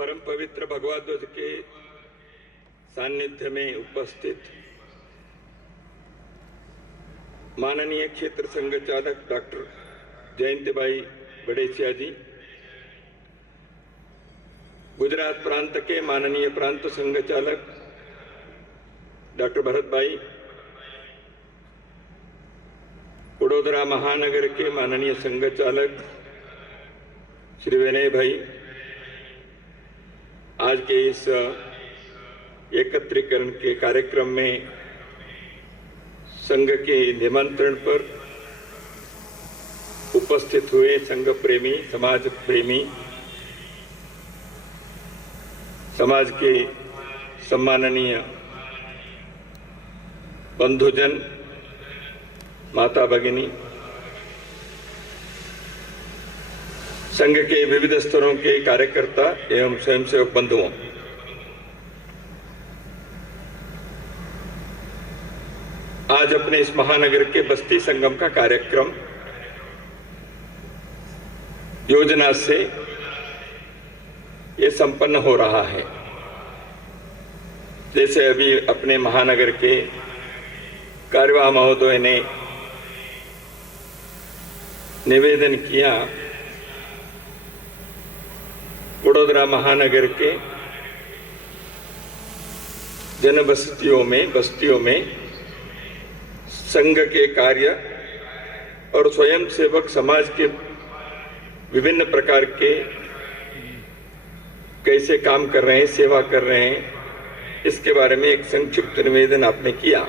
परम पवित्र भगवद ध्वज के सानिध्य में उपस्थित माननीय क्षेत्र संघ चालक डॉक्टर जयंतीभाई बड़ेसिया जी, गुजरात प्रांत के माननीय प्रांत संघ चालक डॉक्टर भरत भाई, वडोदरा महानगर के माननीय संघ चालक श्री विनय भाई, आज के इस एकत्रीकरण के कार्यक्रम में संघ के निमंत्रण पर उपस्थित हुए संघ प्रेमी, समाज प्रेमी, समाज के सम्माननीय बंधुजन, माता भगिनी, संघ के विविध स्तरों के कार्यकर्ता एवं स्वयंसेवक बंधुओं, आज अपने इस महानगर के बस्ती संगम का कार्यक्रम योजना से ये संपन्न हो रहा है। जैसे अभी अपने महानगर के कार्यवाह महोदय ने निवेदन किया, वडोदरा महानगर के जनबस्तियों में संघ के कार्य और स्वयंसेवक समाज के विभिन्न प्रकार के कैसे काम कर रहे हैं, सेवा कर रहे हैं, इसके बारे में एक संक्षिप्त निवेदन आपने किया।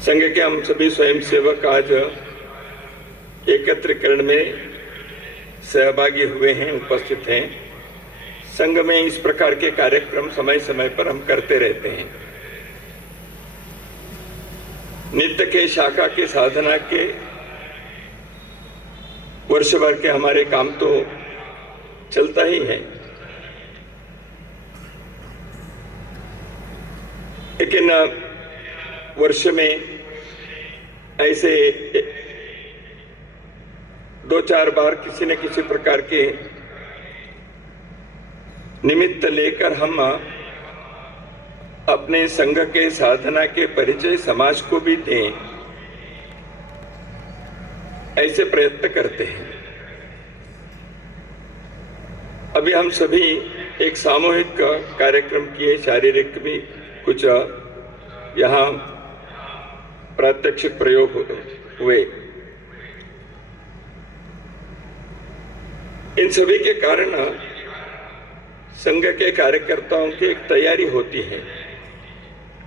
संघ के हम सभी स्वयंसेवक आज एकत्रीकरण में सहभागी हुए हैं, उपस्थित हैं। संघ में इस प्रकार के कार्यक्रम समय समय पर हम करते रहते हैं। नित्य के, शाखा के, साधना के, वर्ष भर के हमारे काम तो चलता ही है, लेकिन वर्ष में ऐसे 2-4 बार किसी न किसी प्रकार के निमित्त लेकर हम अपने संघ के साधना के परिचय समाज को भी दें, ऐसे प्रयत्न करते हैं। अभी हम सभी एक सामूहिक कार्यक्रम किए, शारीरिक भी कुछ यहाँ प्रात्यक्षिक प्रयोग हुए। इन सभी के कारण संघ के कार्यकर्ताओं की एक तैयारी होती है।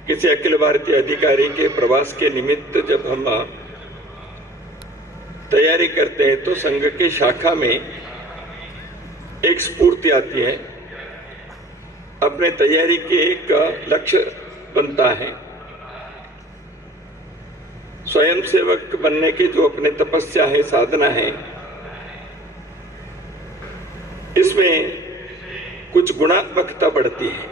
किसी अखिल भारतीय अधिकारी के प्रवास के निमित्त जब हम तैयारी करते हैं तो संघ के शाखा में एक स्फूर्ति आती है, अपने तैयारी के एक लक्ष्य बनता है। स्वयंसेवक बनने की जो अपने तपस्या है, साधना है, इसमें कुछ गुणात्मकता बढ़ती है।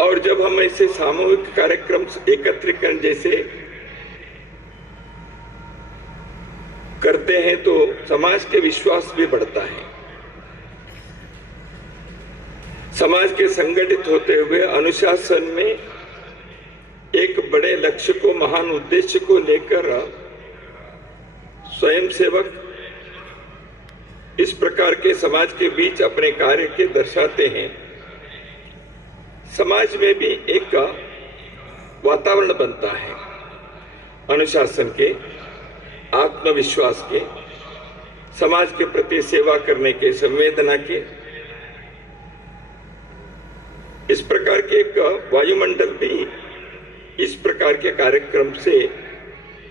और जब हम ऐसे सामूहिक कार्यक्रम एकत्रीकरण जैसे करते हैं तो समाज के विश्वास भी बढ़ता है। समाज के संगठित होते हुए अनुशासन में एक बड़े लक्ष्य को, महान उद्देश्य को लेकर स्वयंसेवक इस प्रकार के समाज के बीच अपने कार्य के दर्शाते हैं। समाज में भी एक वातावरण बनता है अनुशासन के, आत्मविश्वास के, समाज के प्रति सेवा करने के, संवेदना के। इस प्रकार के एक वायुमंडल भी इस प्रकार के कार्यक्रम से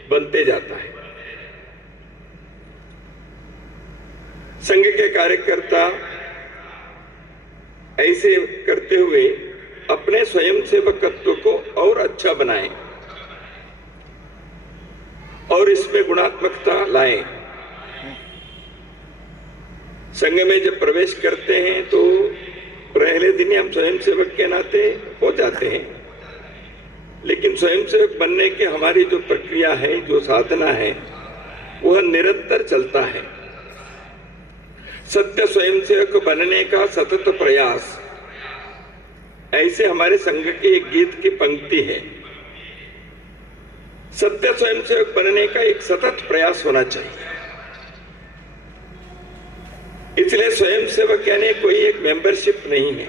बनते जाता है। संघ के कार्यकर्ता ऐसे करते हुए अपने स्वयंसेवकत्व को और अच्छा बनाएं और इसमें गुणात्मकता लाएं। संघ में जब प्रवेश करते हैं तो पहले दिन ही हम स्वयंसेवक के नाते हो जाते हैं, लेकिन स्वयंसेवक बनने की हमारी जो प्रक्रिया है, जो साधना है, वह निरंतर चलता है। सत्य स्वयंसेवक बनने का सतत प्रयास, ऐसे हमारे संघ के एक गीत की पंक्ति है। सत्य स्वयंसेवक बनने का एक सतत प्रयास होना चाहिए। इसलिए स्वयंसेवक यानी कोई एक मेंबरशिप नहीं है।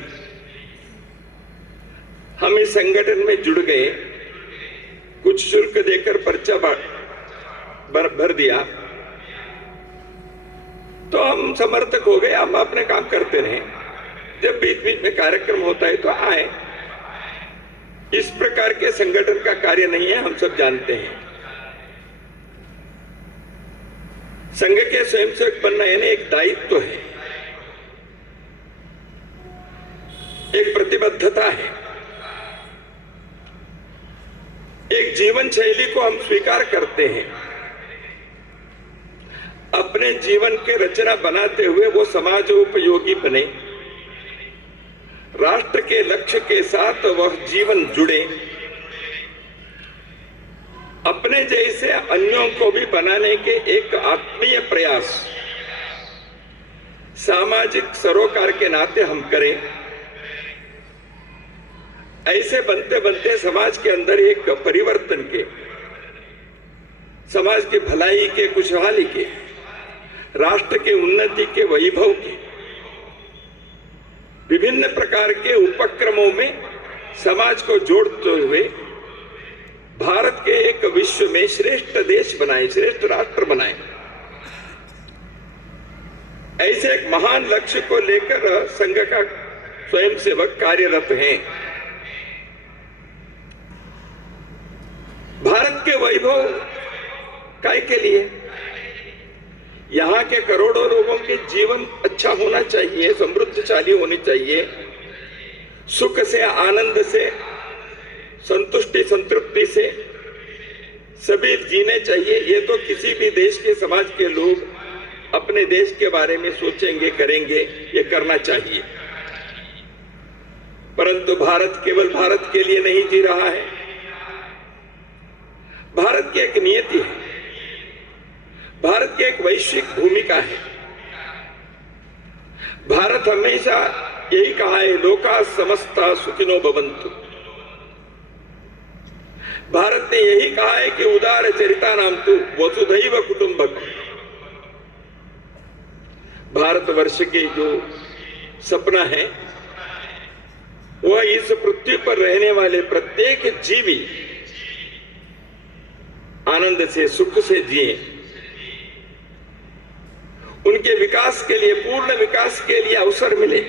हम इस संगठन में जुड़ गए, कुछ शुल्क देकर पर्चा भर दिया तो हम समर्थक हो गए, हम अपने काम करते रहे। जब बीच बीच में कार्यक्रम होता है तो आए। इस प्रकार के संगठन का कार्य नहीं है, हम सब जानते हैं। संघ के स्वयंसेवक बनना यानी एक दायित्व है, एक प्रतिबद्धता है, एक जीवन शैली को हम स्वीकार करते हैं। अपने जीवन के रचना बनाते हुए वो समाजोपयोगी बने, राष्ट्र के लक्ष्य के साथ वह जीवन जुड़े, अपने जैसे अन्यों को भी बनाने के एक आत्मीय प्रयास सामाजिक सरोकार के नाते हम करें। ऐसे बनते बनते समाज के अंदर एक परिवर्तन के, समाज की भलाई के, खुशहाली के, राष्ट्र के उन्नति के, वैभव के विभिन्न प्रकार के उपक्रमों में समाज को जोड़ते हुए भारत के एक विश्व में श्रेष्ठ देश बनाए, श्रेष्ठ राष्ट्र बनाए। ऐसे एक महान लक्ष्य को लेकर संघ का स्वयंसेवक कार्यरत हैं। भारत के वैभव काय के लिए? यहाँ के करोड़ों लोगों के जीवन अच्छा होना चाहिए, समृद्धशाली होनी चाहिए, सुख से, आनंद से, संतुष्टि संतृप्ति से सभी जीने चाहिए। ये तो किसी भी देश के समाज के लोग अपने देश के बारे में सोचेंगे, करेंगे, ये करना चाहिए। परंतु भारत केवल भारत के लिए नहीं जी रहा है। भारत की एक नियति है, भारत की एक वैश्विक भूमिका है। भारत हमेशा यही कहा है, लोका समस्ता सुखिनो भवन्तु। भारत ने यही कहा है कि उदार चरिता नाम तु वसुधैव कुटुंबकम्। भारतवर्ष के जो सपना है वह इस पृथ्वी पर रहने वाले प्रत्येक जीवी आनंद से, सुख से जिए, उनके विकास के लिए, पूर्ण विकास के लिए अवसर मिले।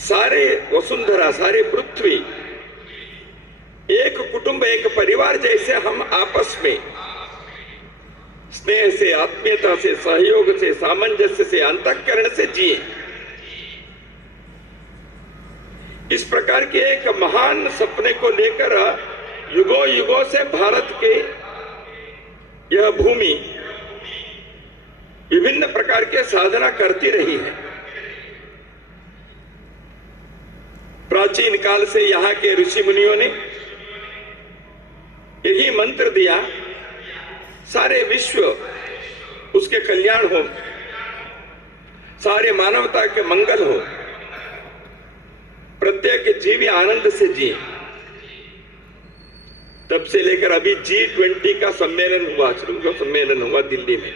सारे वसुंधरा, सारे पृथ्वी एक कुटुंब, एक परिवार जैसे हम आपस में स्नेह से, आत्मीयता से, सहयोग से, सामंजस्य से, अंतःकरण से जिए। इस प्रकार के एक महान सपने को लेकर युगों युगों से भारत के यह भूमि विभिन्न प्रकार के साधना करती रही है। प्राचीन काल से यहाँ के ऋषि मुनियों ने यही मंत्र दिया, सारे विश्व उसके कल्याण हो, सारे मानवता के मंगल हो, प्रत्येक जीवी आनंद से जिए। तब से लेकर अभी G20 का सम्मेलन हुआ, श्रृंखला सम्मेलन हुआ दिल्ली में।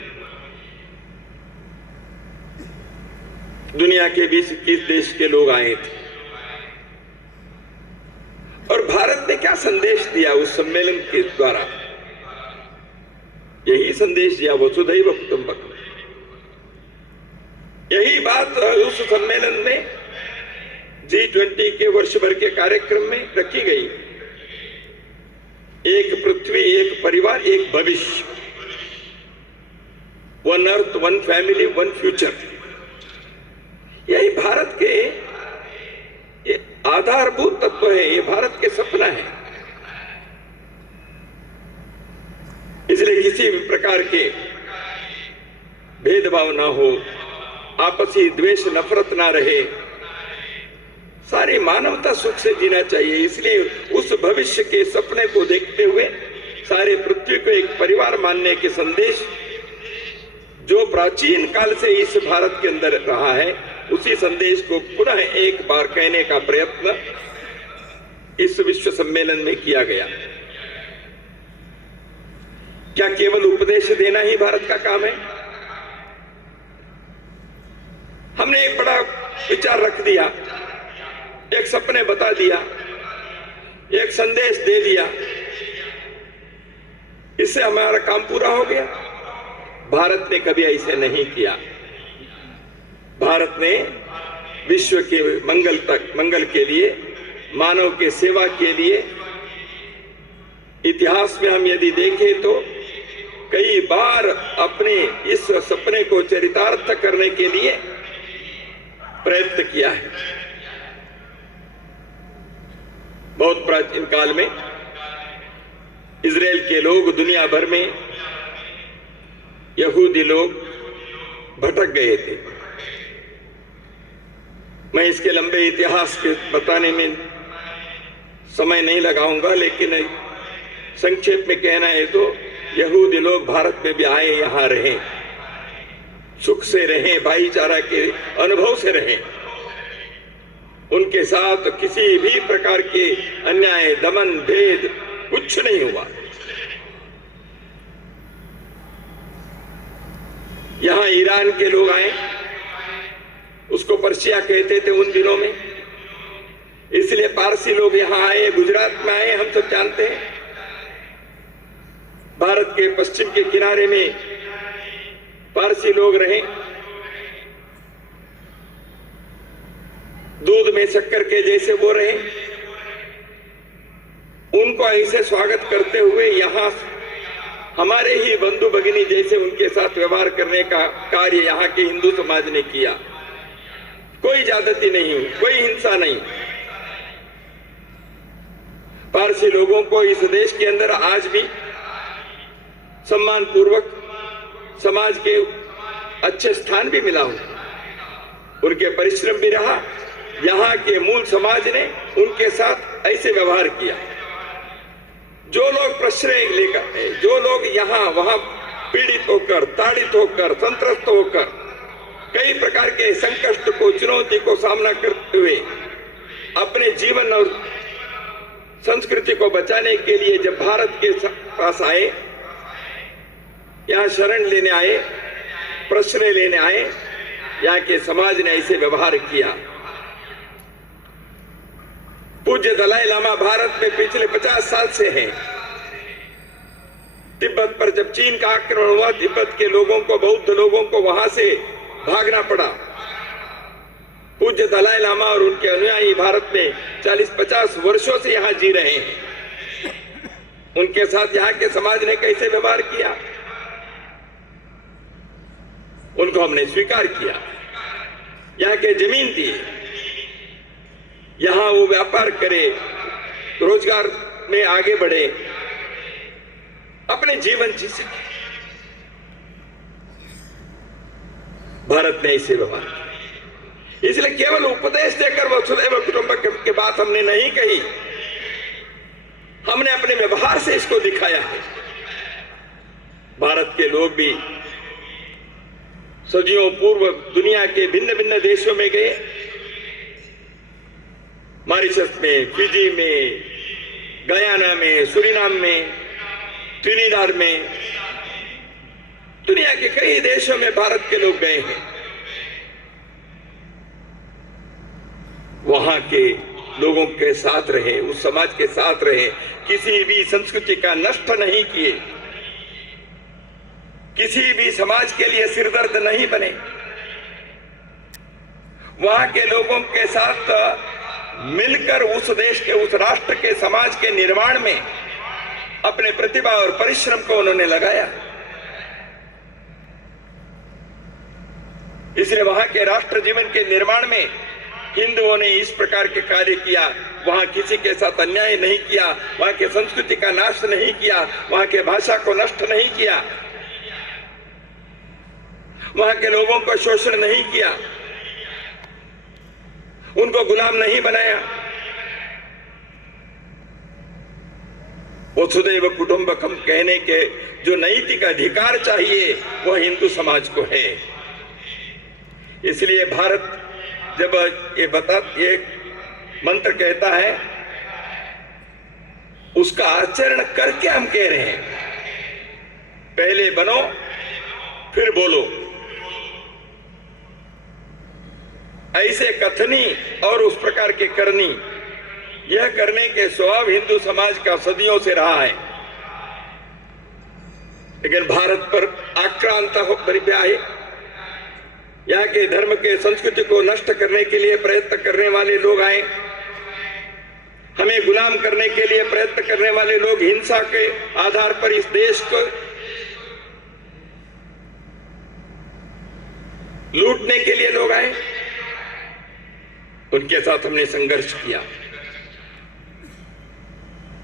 दुनिया के 20-21 देश के लोग आए थे और भारत ने क्या संदेश दिया उस सम्मेलन के द्वारा? यही संदेश दिया, वसुधैव कुटुंबकम्। यही बात उस सम्मेलन में G20 के वर्ष भर के कार्यक्रम में रखी गई। एक पृथ्वी, एक परिवार, एक भविष्य, one earth, one family, one future. यही भारत के ये आधारभूत तत्व है, ये भारत के सपना है। इसलिए किसी भी प्रकार के भेदभाव ना हो, आपसी द्वेष नफरत ना रहे, सारी मानवता सुख से जीना चाहिए। इसलिए उस भविष्य के सपने को देखते हुए सारे पृथ्वी को एक परिवार मानने के संदेश जो प्राचीन काल से इस भारत के अंदर रहा है, उसी संदेश को पुनः एक बार कहने का प्रयत्न इस विश्व सम्मेलन में किया गया। क्या केवल उपदेश देना ही भारत का काम है? हमने एक बड़ा विचार रख दिया, एक सपने बता दिया, एक संदेश दे दिया, इससे हमारा काम पूरा हो गया? भारत ने कभी ऐसे नहीं किया। भारत ने विश्व के मंगल के लिए, मानव के सेवा के लिए, इतिहास में हम यदि देखें तो कई बार अपने इस सपने को चरितार्थ करने के लिए प्रयत्न किया है। बहुत प्राचीन काल में इजराइल के लोग, दुनिया भर में यहूदी लोग भटक गए थे। मैं इसके लंबे इतिहास के बताने में समय नहीं लगाऊंगा, लेकिन संक्षेप में कहना है तो यहूदी लोग भारत में भी आए, यहां रहे, सुख से रहे, भाईचारा के अनुभव से रहे। उनके साथ किसी भी प्रकार के अन्याय, दमन, भेद कुछ नहीं हुआ। यहां ईरान के लोग आए, उसको पर्शिया कहते थे उन दिनों में, इसलिए पारसी लोग यहां आए, गुजरात में आए, हम सब जानते हैं। भारत के पश्चिम के किनारे में पारसी लोग रहे, दूध में शक्कर के जैसे वो रहे। उनको ऐसे स्वागत करते हुए यहां हमारे ही बंधु भगिनी जैसे उनके साथ व्यवहार करने का कार्य यहां के हिंदू समाज ने किया। कोई ज्यादती नहीं हुई, कोई हिंसा नहीं। पारसी लोगों को इस देश के अंदर आज भी सम्मान पूर्वक समाज के अच्छे स्थान भी मिला हुआ, उनके परिश्रम भी रहा। यहाँ के मूल समाज ने उनके साथ ऐसे व्यवहार किया। जो लोग प्रश्रय लेकर, जो लोग यहाँ वहां पीड़ित होकर, ताड़ित होकर, संत्रस्त होकर कई प्रकार के संकट को, चुनौती को सामना करते हुए अपने जीवन और संस्कृति को बचाने के लिए जब भारत के पास आए, यहाँ शरण लेने आए, प्रश्रय लेने आए, यहाँ के समाज ने ऐसे व्यवहार किया। पूज्य दलाई लामा भारत में पिछले 50 साल से हैं। तिब्बत पर जब चीन का आक्रमण हुआ, तिब्बत के लोगों को, बौद्ध लोगों को वहां से भागना पड़ा। पूज्य दलाई लामा और उनके अनुयायी भारत में 40-50 वर्षों से यहां जी रहे हैं। उनके साथ यहाँ के समाज ने कैसे व्यवहार किया, उनको हमने स्वीकार किया, यहाँ के जमीन दी, यहां वो व्यापार करे, रोजगार में आगे बढ़े, अपने जीवन जी सके। भारत ने इसे व्यवहार किया। इसलिए केवल उपदेश देकर वसुधैव कुटुंबकम की बात हमने नहीं कही, हमने अपने व्यवहार से इसको दिखाया है। भारत के लोग भी सदियों पूर्व दुनिया के भिन्न भिन्न देशों में गए, मॉरिशस में, फिजी में, गयाना में, सूरीनाम में, ट्रिनिडाद में, दुनिया के कई देशों में भारत के लोग गए हैं। वहां के लोगों के साथ रहे, उस समाज के साथ रहे, किसी भी संस्कृति का नष्ट नहीं किए, किसी भी समाज के लिए सिरदर्द नहीं बने। वहां के लोगों के साथ मिलकर उस देश के, उस राष्ट्र के, समाज के निर्माण में अपने प्रतिभा और परिश्रम को उन्होंने लगाया। इसलिए वहां के राष्ट्र जीवन के निर्माण में हिंदुओं ने इस प्रकार के कार्य किया। वहां किसी के साथ अन्याय नहीं किया, वहां के संस्कृति का नाश नहीं किया, वहां के भाषा को नष्ट नहीं किया, वहां के लोगों को शोषण नहीं किया, उनको गुलाम नहीं बनाया। वसुदैव कुटुंबकम कहने के जो नैतिक अधिकार चाहिए वह हिंदू समाज को है। इसलिए भारत जब ये मंत्र कहता है उसका आचरण करके हम कह रहे हैं, पहले बनो फिर बोलो। ऐसे कथनी और उस प्रकार के करनी, यह करने के स्वभाव हिंदू समाज का सदियों से रहा है। लेकिन भारत पर आक्रांता हो परिव्याही, यहाँ के धर्म के संस्कृति को नष्ट करने के लिए प्रयत्न करने वाले लोग आए, हमें गुलाम करने के लिए प्रयत्न करने वाले लोग, हिंसा के आधार पर इस देश को लूटने के लिए लोग आए, उनके साथ हमने संघर्ष किया।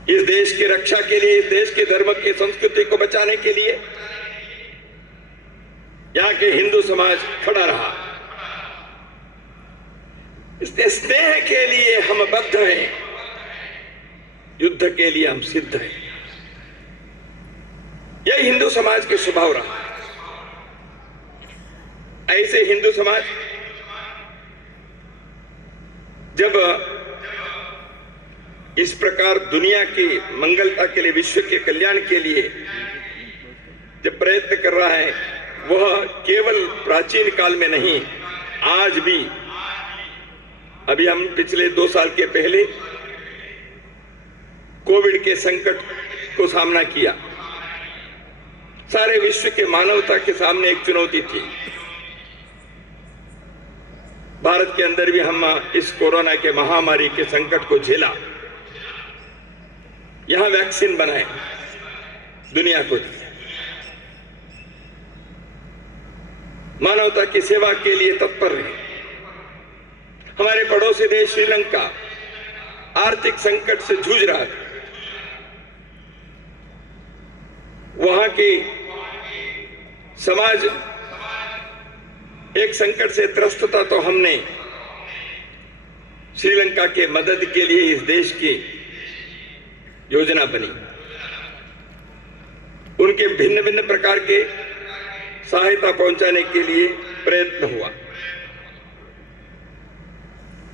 इस देश की रक्षा के लिए, इस देश के धर्म की संस्कृति को बचाने के लिए यहाँ के हिंदू समाज खड़ा रहा। इसलिए स्नेह के लिए हम बद्ध हैं, युद्ध के लिए हम सिद्ध हैं। यह हिंदू समाज के स्वभाव रहा। ऐसे हिंदू समाज जब इस प्रकार दुनिया की मंगलता के लिए, विश्व के कल्याण के लिए जब प्रयत्न कर रहा है, वह केवल प्राचीन काल में नहीं, आज भी। अभी हम पिछले 2 साल के पहले कोविड के संकट को सामना किया। सारे विश्व के मानवता के सामने एक चुनौती थी। भारत के अंदर भी हम इस कोरोना के महामारी के संकट को झेला, यहां वैक्सीन बनाए, दुनिया को दी, मानवता की सेवा के लिए तत्पर रहे। हमारे पड़ोसी देश श्रीलंका आर्थिक संकट से जूझ रहा था, वहां की समाज एक संकट से त्रस्त था, तो हमने श्रीलंका के मदद के लिए इस देश की योजना बनी। उनके भिन्न भिन्न प्रकार के सहायता पहुंचाने के लिए प्रयत्न हुआ।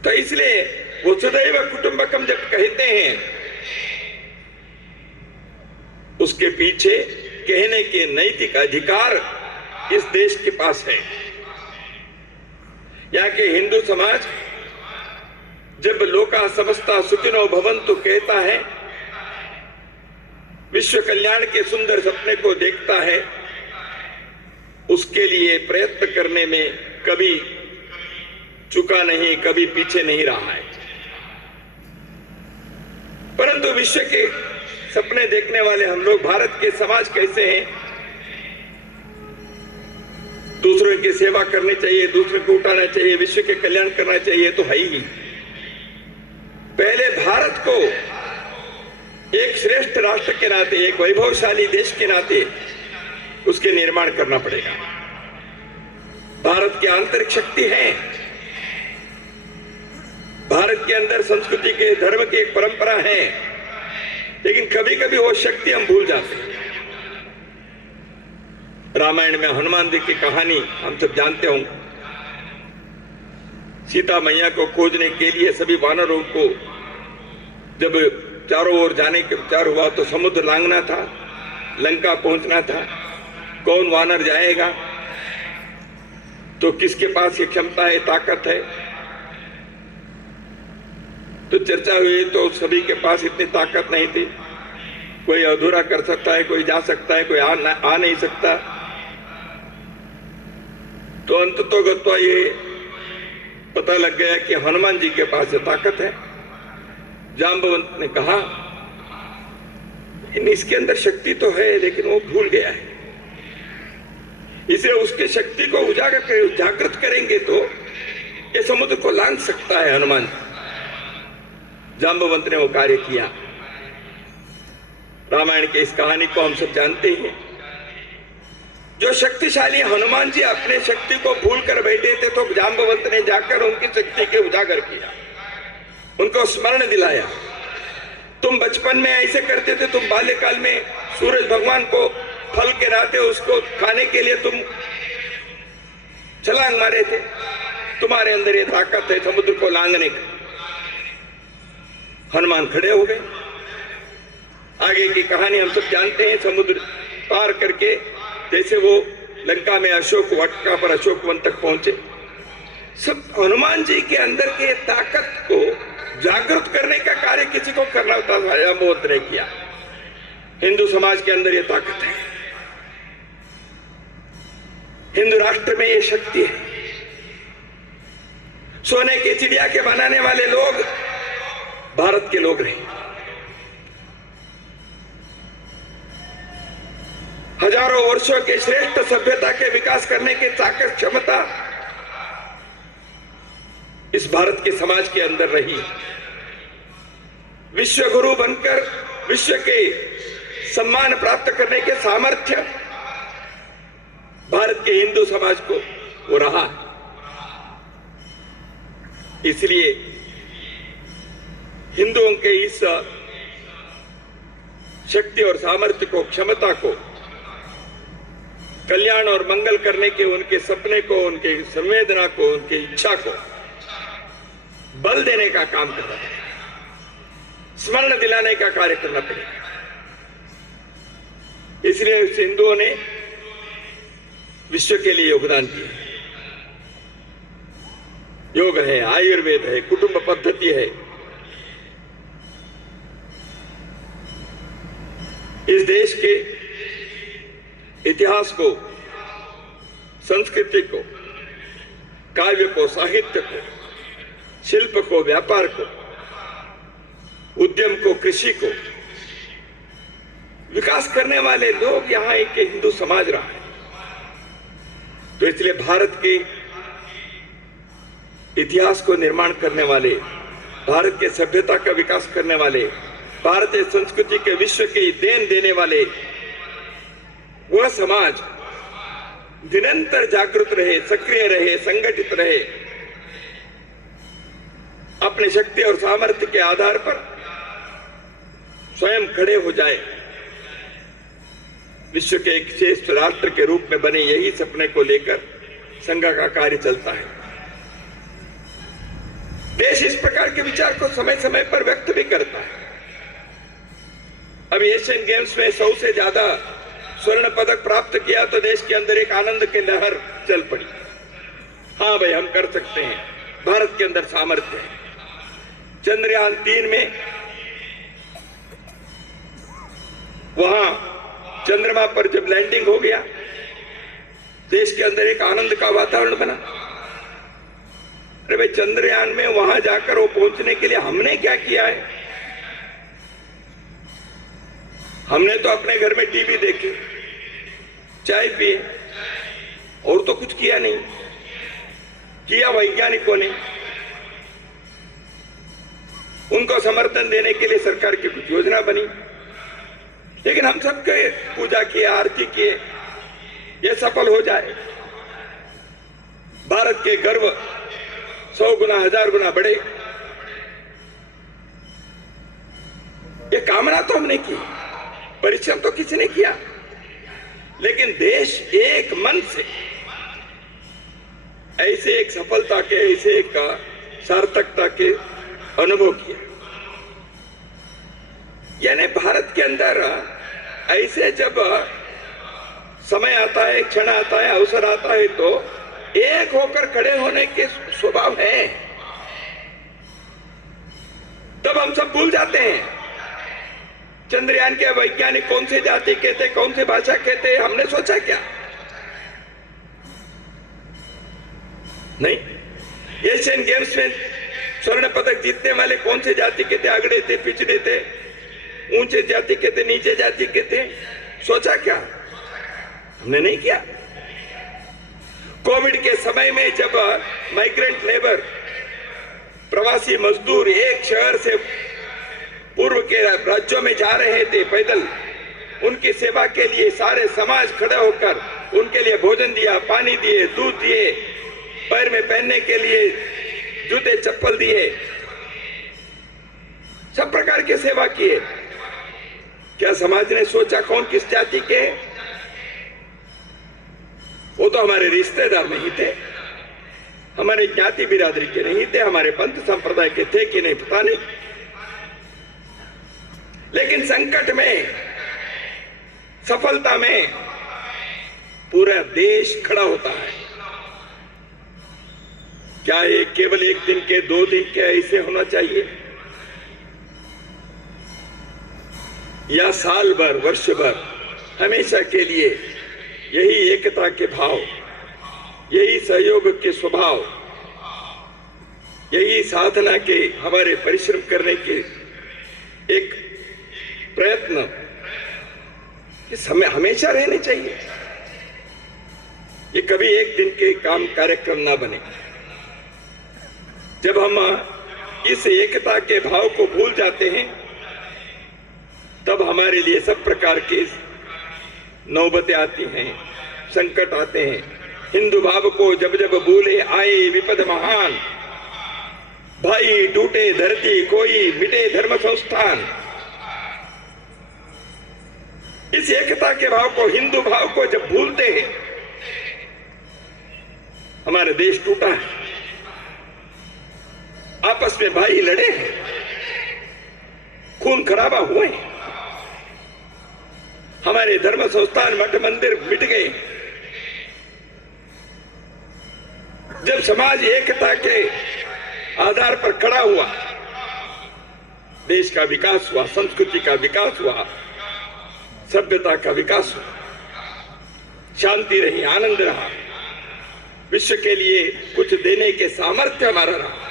तो इसलिए वसुदैव कुटुंबकम जब कहते हैं, उसके पीछे कहने के नैतिक अधिकार इस देश के पास है। यहाँ के हिंदू समाज जब लोका समस्ता सुखिनो भवन्तु कहता है, विश्व कल्याण के सुंदर सपने को देखता है, उसके लिए प्रयत्न करने में कभी चुका नहीं, कभी पीछे नहीं रहा है। परंतु विश्व के सपने देखने वाले हम लोग, भारत के समाज कैसे हैं? दूसरों की सेवा करनी चाहिए, दूसरों को उठाना चाहिए, विश्व के कल्याण करना चाहिए, तो है ही। पहले भारत को एक श्रेष्ठ राष्ट्र के नाते, एक वैभवशाली देश के नाते उसके निर्माण करना पड़ेगा। भारत की आंतरिक शक्ति है, भारत के अंदर संस्कृति के, धर्म की एक परंपरा है, लेकिन कभी कभी वो शक्ति हम भूल जाते हैं। रामायण में हनुमान जी की कहानी हम सब जानते होंगे। सीता मैया को खोजने के लिए सभी वानरों को जब चारों ओर जाने के विचार हुआ, तो समुद्र लांघना था, लंका पहुंचना था। कौन वानर जाएगा? तो किसके पास ये क्षमता है, ताकत है? तो चर्चा हुई, तो सभी के पास इतनी ताकत नहीं थी। कोई अधूरा कर सकता है, कोई जा सकता है, कोई आ नहीं सकता। तो अंततोगत्वा ये पता लग गया कि हनुमान जी के पास ये ताकत है। जांबवंत ने कहा, इसके अंदर शक्ति तो है, लेकिन वो भूल गया है। इसलिए उसकी शक्ति को उजागर कर, जागृत करेंगे तो ये समुद्र को लांघ सकता है हनुमान जी। जांबवंत ने वो कार्य किया। रामायण की इस कहानी को हम सब जानते हैं। जो शक्तिशाली हनुमान जी अपने शक्ति को भूल कर बैठे थे, तो जांबवंत ने जाकर उनकी शक्ति के उजागर किया, उनको स्मरण दिलाया। तुम बचपन में ऐसे करते थे, तुम बाल्यकाल में सूरज भगवान को फल के राते उसको खाने के लिए तुम छलांग मारे थे। तुम्हारे अंदर ये ताकत है समुद्र को लांघने का। हनुमान खड़े हो गए। आगे की कहानी हम सब जानते हैं। समुद्र पार करके जैसे वो लंका में अशोक वाटिका पर अशोक वन तक पहुंचे, सब हनुमान जी के अंदर के ताकत को जागृत करने का कार्य किसी को करना होता था, मोद ने किया। हिंदू समाज के अंदर ये ताकत है, हिंदू राष्ट्र में ये शक्ति है। सोने की चिड़िया के बनाने वाले लोग भारत के लोग रहे। हजारों वर्षों के श्रेष्ठ सभ्यता के विकास करने की ताकत क्षमता इस भारत के समाज के अंदर रही। विश्व गुरु बनकर विश्व के सम्मान प्राप्त करने के सामर्थ्य भारत के हिंदू समाज को वो रहा। इसलिए हिंदुओं के इस शक्ति और सामर्थ्य को, क्षमता को, कल्याण और मंगल करने के उनके सपने को, उनके संवेदना को, उनकी इच्छा को बल देने का काम करना पड़ेगा, स्मरण दिलाने का कार्य करना पड़ेगा। इसलिए हिंदुओं ने विश्व के लिए योगदान दिया। योग है, आयुर्वेद है, कुटुंब पद्धति है। इस देश के इतिहास को, संस्कृति को, काव्य को, साहित्य को, शिल्प को, व्यापार को, उद्यम को, कृषि को विकास करने वाले लोग यहां एक हिंदू समाज रहा है। तो इसलिए भारत के इतिहास को निर्माण करने वाले, भारत के सभ्यता का विकास करने वाले, भारतीय संस्कृति के विश्व की देन देने वाले वह समाज निरंतर जागृत रहे, सक्रिय रहे, संगठित रहे, अपने शक्ति और सामर्थ्य के आधार पर स्वयं खड़े हो जाए, विश्व के एक श्रेष्ठ राष्ट्र के रूप में बने। यही सपने को लेकर संघ का कार्य चलता है। देश इस प्रकार के विचार को समय समय पर व्यक्त भी करता है। अभी एशियन गेम्स में 100 से ज्यादा स्वर्ण पदक प्राप्त किया तो देश के अंदर एक आनंद की लहर चल पड़ी। हाँ भाई, हम कर सकते हैं, भारत के अंदर सामर्थ्य है। चंद्रयान 3 में वहां चंद्रमा पर जब लैंडिंग हो गया, देश के अंदर एक आनंद का वातावरण बना। अरे भाई, चंद्रयान में वहां जाकर वो पहुंचने के लिए हमने क्या किया है? हमने तो अपने घर में टीवी देखी, चाय पिए, और तो कुछ किया नहीं। किया वैज्ञानिकों ने। उनको समर्थन देने के लिए सरकार की कुछ योजना बनी, लेकिन हम सबके पूजा किए, आरती किए, ये सफल हो जाए, भारत के गर्व 100 गुना 1000 गुना बढ़े, ये कामना तो हमने की, परिश्रम तो किसी ने किया, लेकिन देश एक मन से ऐसे एक सफलता के, ऐसे एक सार्थकता के अनुभव किया। यानी भारत के अंदर ऐसे जब समय आता है, क्षण आता है, अवसर आता है, तो एक होकर खड़े होने के स्वभाव है। तब हम सब भूल जाते हैं चंद्रयान के वैज्ञानिक कौन से जाति के थे, कौन से भाषा के थे, हमने सोचा क्या? नहीं। एशियन गेम्स में स्वर्ण पदक जीतने वाले कौन से जाति के थे, अगड़े थे, पिछड़े थे, ऊंचे जाति के थे, नीचे जाति के थे, सोचा क्या? हमने नहीं किया। कोविड के समय में जब माइग्रेंट लेबर, प्रवासी मजदूर एक शहर से पूर्व के राज्यों में जा रहे थे पैदल, उनकी सेवा के लिए सारे समाज खड़े होकर उनके लिए भोजन दिया, पानी दिए, दूध दिए, पैर में पहनने के लिए जूते चप्पल दिए, सब प्रकार की सेवा किए। क्या समाज ने सोचा कौन किस जाति के? वो तो हमारे रिश्तेदार नहीं थे, हमारे ज्ञाति बिरादरी के नहीं थे, हमारे पंथ संप्रदाय के थे कि नहीं पता नहीं। लेकिन संकट में, सफलता में पूरा देश खड़ा होता है। क्या ये केवल एक दिन के, 2 दिन के ऐसे होना चाहिए, या साल भर, वर्ष भर, हमेशा के लिए यही एकता के भाव, यही सहयोग के स्वभाव, यही साधना के हमारे परिश्रम करने के एक प्रयत्न समय हमेशा रहने चाहिए। ये कभी एक दिन के काम कार्यक्रम ना बने। जब हम इस एकता के भाव को भूल जाते हैं, तब हमारे लिए सब प्रकार की नौबतें आती हैं, संकट आते हैं। हिंदू भाव को जब जब भूले आए विपद महान, भाई टूटे धरती कोई मिटे धर्म संस्थान। इस एकता के भाव को, हिंदू भाव को जब भूलते हैं, हमारा देश टूटा है। आपस में भाई लड़े हैं, खून खराबा हुए हैं, हमारे धर्म संस्थान मठ मंदिर मिट गए। जब समाज एकता के आधार पर खड़ा हुआ, देश का विकास हुआ, संस्कृति का विकास हुआ, सभ्यता का विकास हुआ, शांति रही, आनंद रहा, विश्व के लिए कुछ देने के सामर्थ्य हमारा रहा।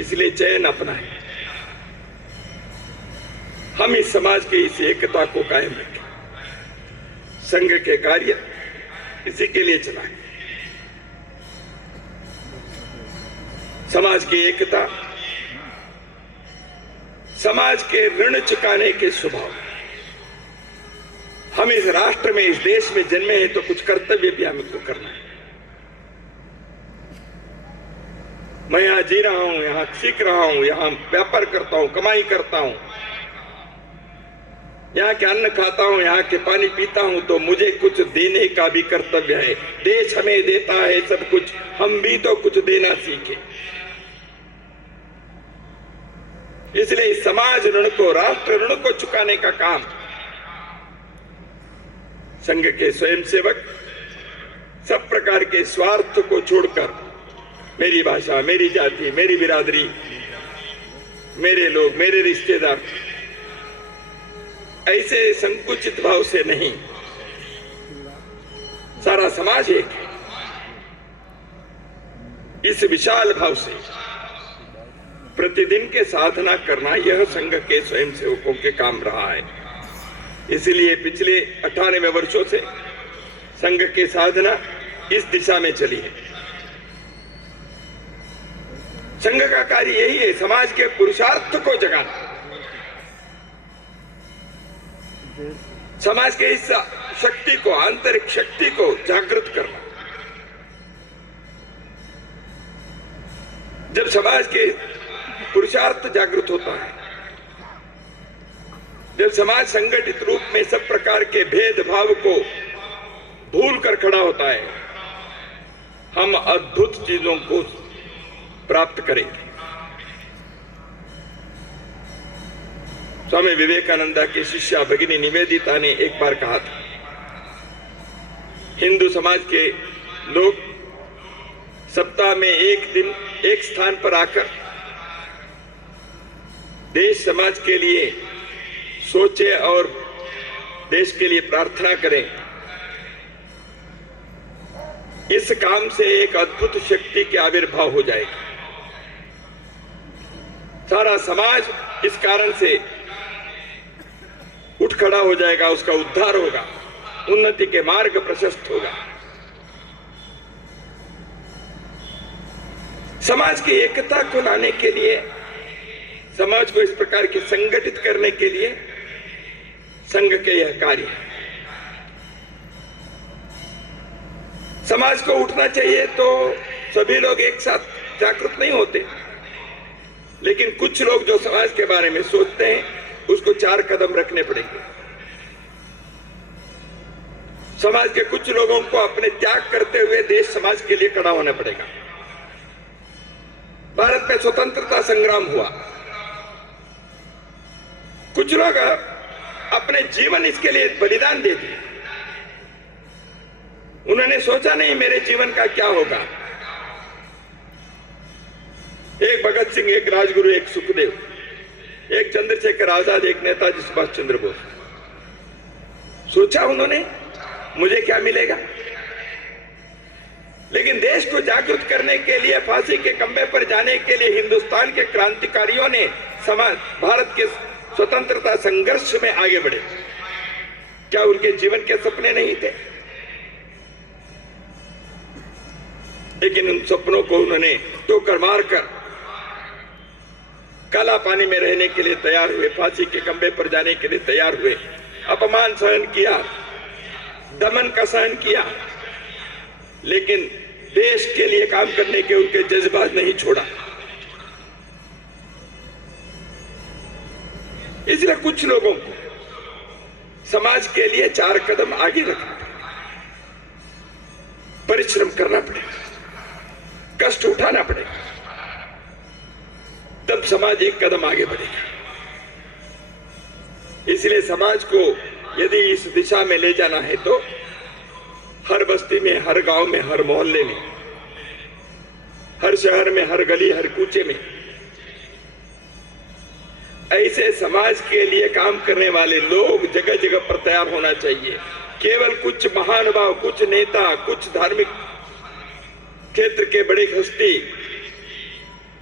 इसलिए चयन अपना है, हम इस समाज के इस एकता को कायम रखें। संघ के कार्य इसी के लिए चलाएं। समाज की एकता, समाज के ऋण चुकाने के स्वभाव। हम इस राष्ट्र में, इस देश में जन्मे हैं तो कुछ कर्तव्य भी हमें को करना है। मैं यहां जी रहा हूं, यहां सीख रहा हूं, यहां व्यापार करता हूं, कमाई करता हूं, यहाँ के अन्न खाता हूं, यहाँ के पानी पीता हूं, तो मुझे कुछ देने का भी कर्तव्य है। देश हमें देता है सब कुछ, हम भी तो कुछ देना सीखें। इसलिए समाज ऋण को, राष्ट्र ऋण को चुकाने का काम संघ के स्वयंसेवक सब प्रकार के स्वार्थ को छोड़कर, मेरी भाषा, मेरी जाति, मेरी बिरादरी, मेरे लोग, मेरे रिश्तेदार, ऐसे संकुचित भाव से नहीं, सारा समाज एक है, इस विशाल भाव से प्रतिदिन के साधना करना, यह संघ के स्वयंसेवकों के काम रहा है। इसलिए पिछले 98 वर्षों से संघ की साधना इस दिशा में चली है। संघ का कार्य यही है, समाज के पुरुषार्थ को जगाना, समाज के इस शक्ति को, आंतरिक शक्ति को जागृत करना। जब समाज के पुरुषार्थ जागृत होता है, जब समाज संगठित रूप में सब प्रकार के भेदभाव को भूल कर खड़ा होता है, हम अद्भुत चीजों को प्राप्त करेंगे। स्वामी विवेकानंद की शिष्या भगिनी निवेदिता ने एक बार कहा था, हिंदू समाज के लोग सप्ताह में एक दिन एक स्थान पर आकर देश समाज के लिए सोचे और देश के लिए प्रार्थना करें। इस काम से एक अद्भुत शक्ति के आविर्भाव हो जाएगा। सारा समाज इस कारण से उठ खड़ा हो जाएगा, उसका उद्धार होगा, उन्नति के मार्ग प्रशस्त होगा। समाज की एकता को लाने के लिए, समाज को इस प्रकार की संगठित करने के लिए संघ के यह कार्य है। समाज को उठना चाहिए तो सभी लोग एक साथ जागृत नहीं होते। लेकिन कुछ लोग जो समाज के बारे में सोचते हैं उसको 4 कदम रखने पड़ेंगे। समाज के कुछ लोगों को अपने त्याग करते हुए देश समाज के लिए खड़ा होना पड़ेगा। भारत में स्वतंत्रता संग्राम हुआ, कुछ लोग अपने जीवन इसके लिए बलिदान दे दिए। उन्होंने सोचा नहीं मेरे जीवन का क्या होगा। एक भगत सिंह, एक राजगुरु, एक सुखदेव, एक चंद्रशेखर आजाद, एक नेताजी सुभाष चंद्र बोस। सोचा उन्होंने मुझे क्या मिलेगा, लेकिन देश को जागरूक करने के लिए, फांसी के खंभे पर जाने के लिए हिंदुस्तान के क्रांतिकारियों ने समाज भारत के स्वतंत्रता संघर्ष में आगे बढ़े। क्या उनके जीवन के सपने नहीं थे? लेकिन उन सपनों को उन्होंने ठोकर मारकर काला पानी में रहने के लिए तैयार हुए, फांसी के खंभे पर जाने के लिए तैयार हुए, अपमान सहन किया, दमन का सहन किया, लेकिन देश के लिए काम करने के उनके जज्बात नहीं छोड़ा। इसलिए कुछ लोगों को समाज के लिए 4 कदम आगे रखना पड़ेगा, परिश्रम करना पड़ेगा, कष्ट उठाना पड़ेगा, तब समाज 1 कदम आगे बढ़ेगा। इसलिए समाज को यदि इस दिशा में ले जाना है तो हर बस्ती में, हर गांव में, हर मोहल्ले में, हर शहर में, हर गली, हर कूचे में ऐसे समाज के लिए काम करने वाले लोग जगह जगह पर तैयार होना चाहिए। केवल कुछ महानुभाव, कुछ नेता, कुछ धार्मिक क्षेत्र के बड़े हस्ती,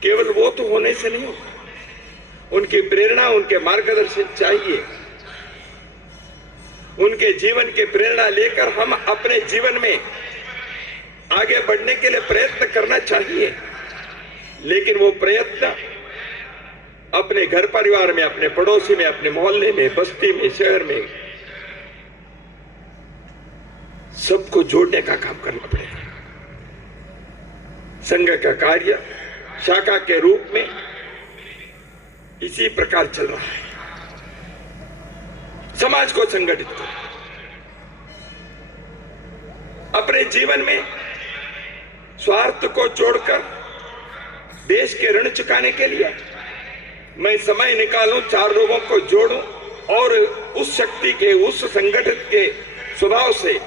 केवल वो तो होने से नहीं होगा। उनकी प्रेरणा, उनके मार्गदर्शन चाहिए। उनके जीवन की प्रेरणा लेकर हम अपने जीवन में आगे बढ़ने के लिए प्रयत्न करना चाहिए। लेकिन वो प्रयत्न अपने घर परिवार में, अपने पड़ोसी में, अपने मोहल्ले में, बस्ती में, शहर में सबको जोड़ने का काम करना पड़ेगा। संघ का कार्य शाखा के रूप में इसी प्रकार चल रहा है। समाज को संगठित करो। अपने जीवन में स्वार्थ को छोड़कर देश के ऋण चुकाने के लिए मैं समय निकालूं, 4 लोगों को जोड़ूं और उस शक्ति के, उस संगठित के स्वभाव से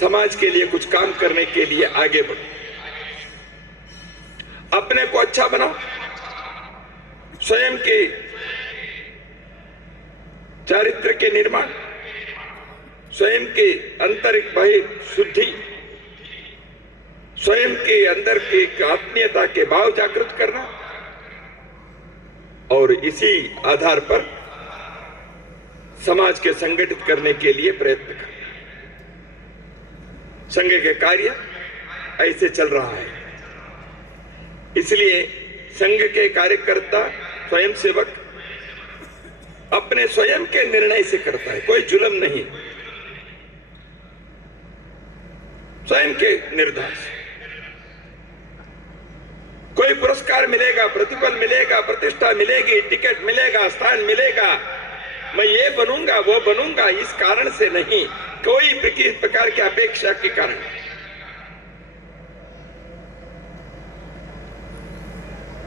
समाज के लिए कुछ काम करने के लिए आगे बढ़ो। अपने को अच्छा बनाओ, स्वयं के चारित्र के निर्माण, स्वयं के आंतरिक बाह्य शुद्धि, स्वयं के अंदर के आत्मीयता के भाव जागृत करना और इसी आधार पर समाज के संगठित करने के लिए प्रयत्न करना। संघ के कार्य ऐसे चल रहा है। इसलिए संघ के कार्यकर्ता, स्वयंसेवक अपने स्वयं के निर्णय से करता है, कोई जुल्म नहीं, स्वयं के निर्धार से। कोई पुरस्कार मिलेगा, प्रतिफल मिलेगा, प्रतिष्ठा मिलेगी, टिकट मिलेगा, स्थान मिलेगा, मैं ये बनूंगा, वो बनूंगा, इस कारण से नहीं, कोई प्रकार की अपेक्षा के कारण।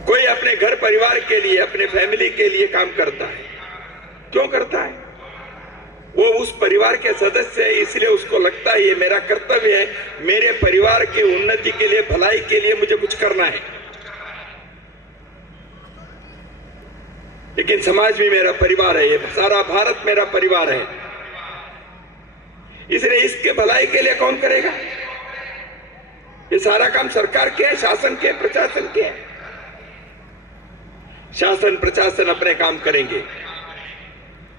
कोई अपने घर परिवार के लिए, अपने फैमिली के लिए काम करता है। क्यों करता है? वो उस परिवार के सदस्य है, इसलिए उसको लगता है ये मेरा कर्तव्य है, मेरे परिवार की उन्नति के लिए, भलाई के लिए मुझे कुछ करना है। लेकिन समाज भी मेरा परिवार है, ये सारा भारत मेरा परिवार है, इसलिए इसके भलाई के लिए कौन करेगा? ये सारा काम सरकार के है, शासन के, प्रशासन के है। शासन प्रशासन अपने काम करेंगे,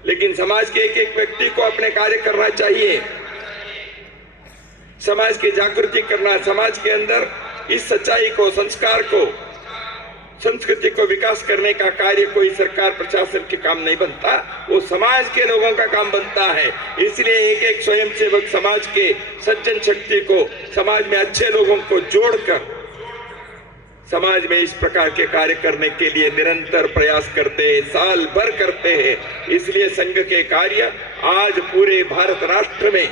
लेकिन समाज के एक एक व्यक्ति को अपने कार्य करना चाहिए। समाज की जागृति करना, समाज के अंदर इस सच्चाई को, संस्कार को, संस्कृति को विकास करने का कार्य कोई सरकार प्रशासन के काम नहीं बनता, वो समाज के लोगों का काम बनता है। इसलिए एक एक स्वयंसेवक समाज के सज्जन शक्ति को, समाज में अच्छे लोगों को जोड़कर समाज में इस प्रकार के कार्य करने के लिए निरंतर प्रयास करते हैं, साल भर करते हैं। इसलिए संघ के कार्य आज पूरे भारत राष्ट्र में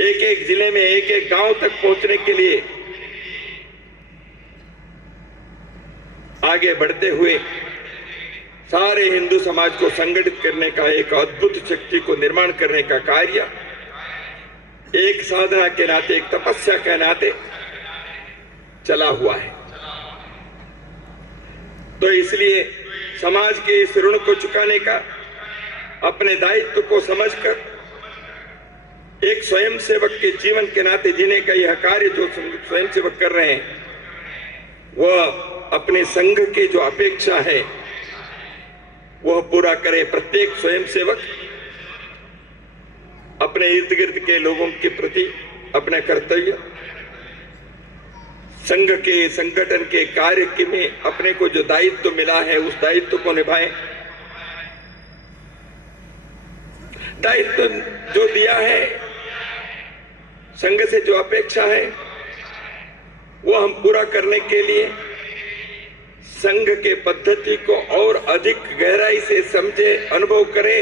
एक एक जिले में, एक एक गांव तक पहुंचने के लिए आगे बढ़ते हुए सारे हिंदू समाज को संगठित करने का, एक अद्भुत शक्ति को निर्माण करने का कार्य एक साधना के नाते, एक तपस्या के नाते चला हुआ है। तो इसलिए समाज के इस ऋण को चुकाने का, अपने दायित्व को समझकर एक स्वयंसेवक के जीवन के नाते जीने का यह कार्य जो स्वयंसेवक कर रहे हैं, वह अपने संघ के जो अपेक्षा है वह पूरा करे। प्रत्येक स्वयंसेवक अपने इर्द गिर्द के लोगों के प्रति अपने कर्तव्य, संघ के संगठन के कार्य के में अपने को जो दायित्व मिला है उस दायित्व को निभाएं। दायित्व जो दिया है, संघ से जो अपेक्षा है वो हम पूरा करने के लिए संघ के पद्धति को और अधिक गहराई से समझे, अनुभव करें।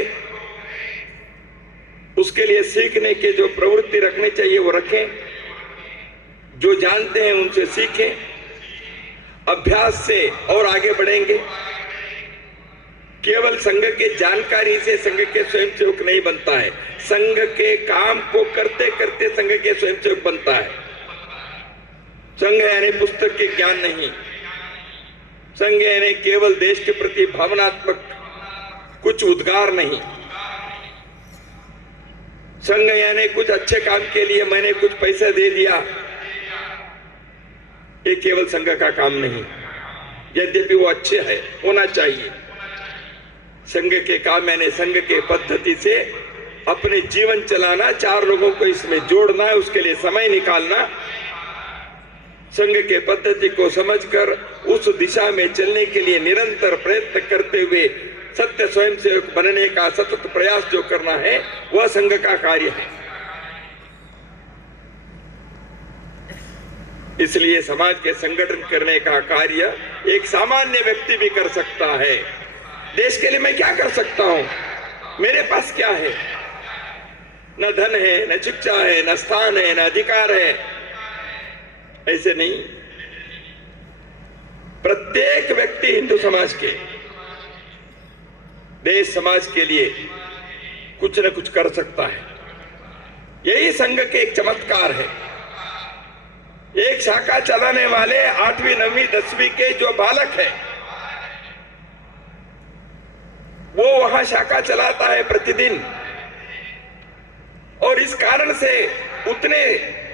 उसके लिए सीखने के जो प्रवृत्ति रखनी चाहिए वो रखें, जो जानते हैं उनसे सीखें। अभ्यास से और आगे बढ़ेंगे। केवल संघ के जानकारी से संघ के स्वयंसेवक नहीं बनता है, संघ के काम को करते करते संघ के स्वयंसेवक बनता है। संघ यानी पुस्तक के ज्ञान नहीं, संघ यानी केवल देश के प्रति भावनात्मक कुछ उद्गार नहीं, संघ यानी कुछ अच्छे काम के लिए मैंने कुछ पैसा दे दिया, ये केवल संघ का काम नहीं। यद्यपि वो अच्छे है, होना चाहिए। संघ के काम यानी संघ के पद्धति से अपने जीवन चलाना, चार लोगों को इसमें जोड़ना है, उसके लिए समय निकालना, संघ के पद्धति को समझकर उस दिशा में चलने के लिए निरंतर प्रयत्न करते हुए सत्य स्वयंसेवक बनने का सतत प्रयास जो करना है वह संघ का कार्य है। इसलिए समाज के संगठन करने का कार्य एक सामान्य व्यक्ति भी कर सकता है। देश के लिए मैं क्या कर सकता हूं, मेरे पास क्या है? न धन है, न शिक्षा है, न स्थान है, न अधिकार है। ऐसे नहीं, प्रत्येक व्यक्ति हिंदू समाज के, देश समाज के लिए कुछ न कुछ कर सकता है। यही संघ के एक चमत्कार है। एक शाखा चलाने वाले 8वीं 9वीं 10वीं के जो बालक है वो वहां शाखा चलाता है प्रतिदिन, और इस कारण से उतने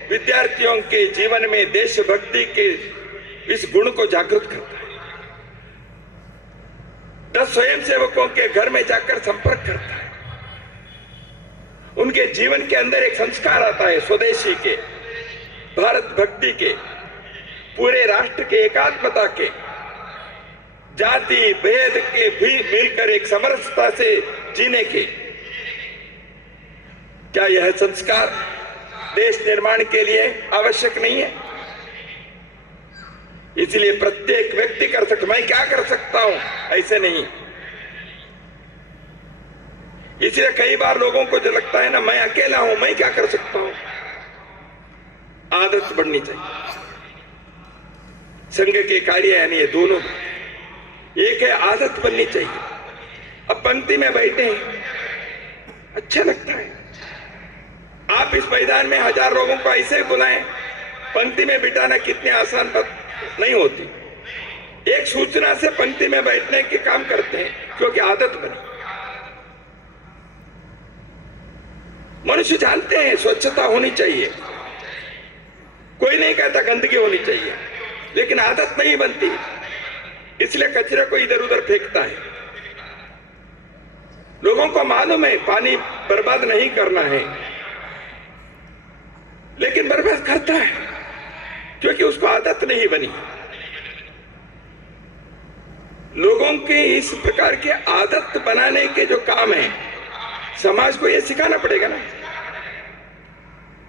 विद्यार्थियों के जीवन में देशभक्ति के इस गुण को जागृत करता है। 10 स्वयंसेवकों के घर में जाकर संपर्क करता है, उनके जीवन के अंदर एक संस्कार आता है स्वदेशी के, भारत भक्ति के, पूरे राष्ट्र के एकात्मता के, जाति भेद के भी मिलकर एक समरसता से जीने के। क्या यह संस्कार देश निर्माण के लिए आवश्यक नहीं है? इसलिए प्रत्येक व्यक्ति कर सकता, मैं क्या कर सकता हूं, ऐसे नहीं। इसलिए कई बार लोगों को जो लगता है ना, मैं अकेला हूं, मैं क्या कर सकता हूं। आदत बढ़नी चाहिए। संघ के कार्य यानी ये दोनों, एक है आदत बननी चाहिए। अब पंक्ति में बैठे हैं, अच्छा लगता है। आप इस मैदान में 1000 लोगों को ऐसे बुलाएं, पंक्ति में बिठाना कितनी आसान बात नहीं होती। एक सूचना से पंक्ति में बैठने के काम करते हैं, क्योंकि आदत बनी। मनुष्य जानते हैं स्वच्छता होनी चाहिए, कोई नहीं कहता गंदगी होनी चाहिए, लेकिन आदत नहीं बनती, इसलिए कचरे को इधर उधर फेंकता है। लोगों को मालूम है पानी बर्बाद नहीं करना है, लेकिन बर्बाद करता है क्योंकि उसको आदत नहीं बनी। लोगों की इस प्रकार के आदत बनाने के जो काम है, समाज को यह सिखाना पड़ेगा ना।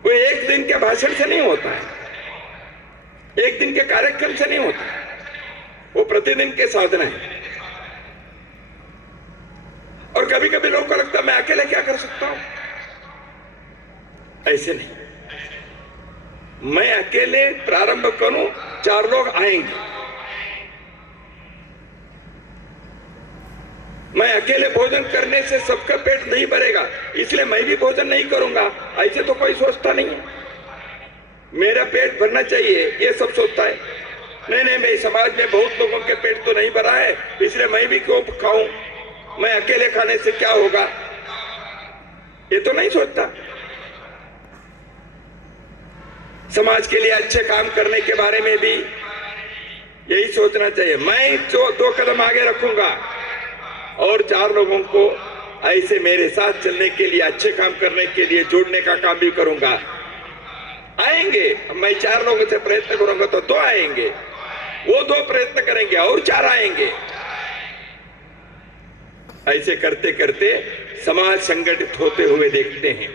कोई एक दिन के भाषण से नहीं होता है। एक दिन के कार्यक्रम से नहीं होता, वो प्रतिदिन के साधना है। और कभी कभी लोगों को लगता है मैं अकेले क्या कर सकता हूं, ऐसे नहीं। मैं अकेले प्रारंभ करूं, 4 लोग आएंगे। मैं अकेले भोजन करने से सबका पेट नहीं भरेगा, इसलिए मैं भी भोजन नहीं करूंगा, ऐसे तो कोई सोचता नहीं है। मेरा पेट भरना चाहिए ये सब सोचता है। नहीं नहीं, मेरे समाज में बहुत लोगों के पेट तो नहीं भरा है, इसलिए मैं भी क्यों खाऊं, मैं अकेले खाने से क्या होगा, ये तो नहीं सोचता। समाज के लिए अच्छे काम करने के बारे में भी यही सोचना चाहिए। मैं जो 2 कदम आगे रखूंगा और 4 लोगों को ऐसे मेरे साथ चलने के लिए, अच्छे काम करने के लिए जोड़ने का काम भी करूंगा। आएंगे, मैं 4 लोगों से प्रयत्न करूंगा तो 2 आएंगे, वो 2 प्रयत्न करेंगे और 4 आएंगे। ऐसे करते करते समाज संगठित होते हुए देखते हैं।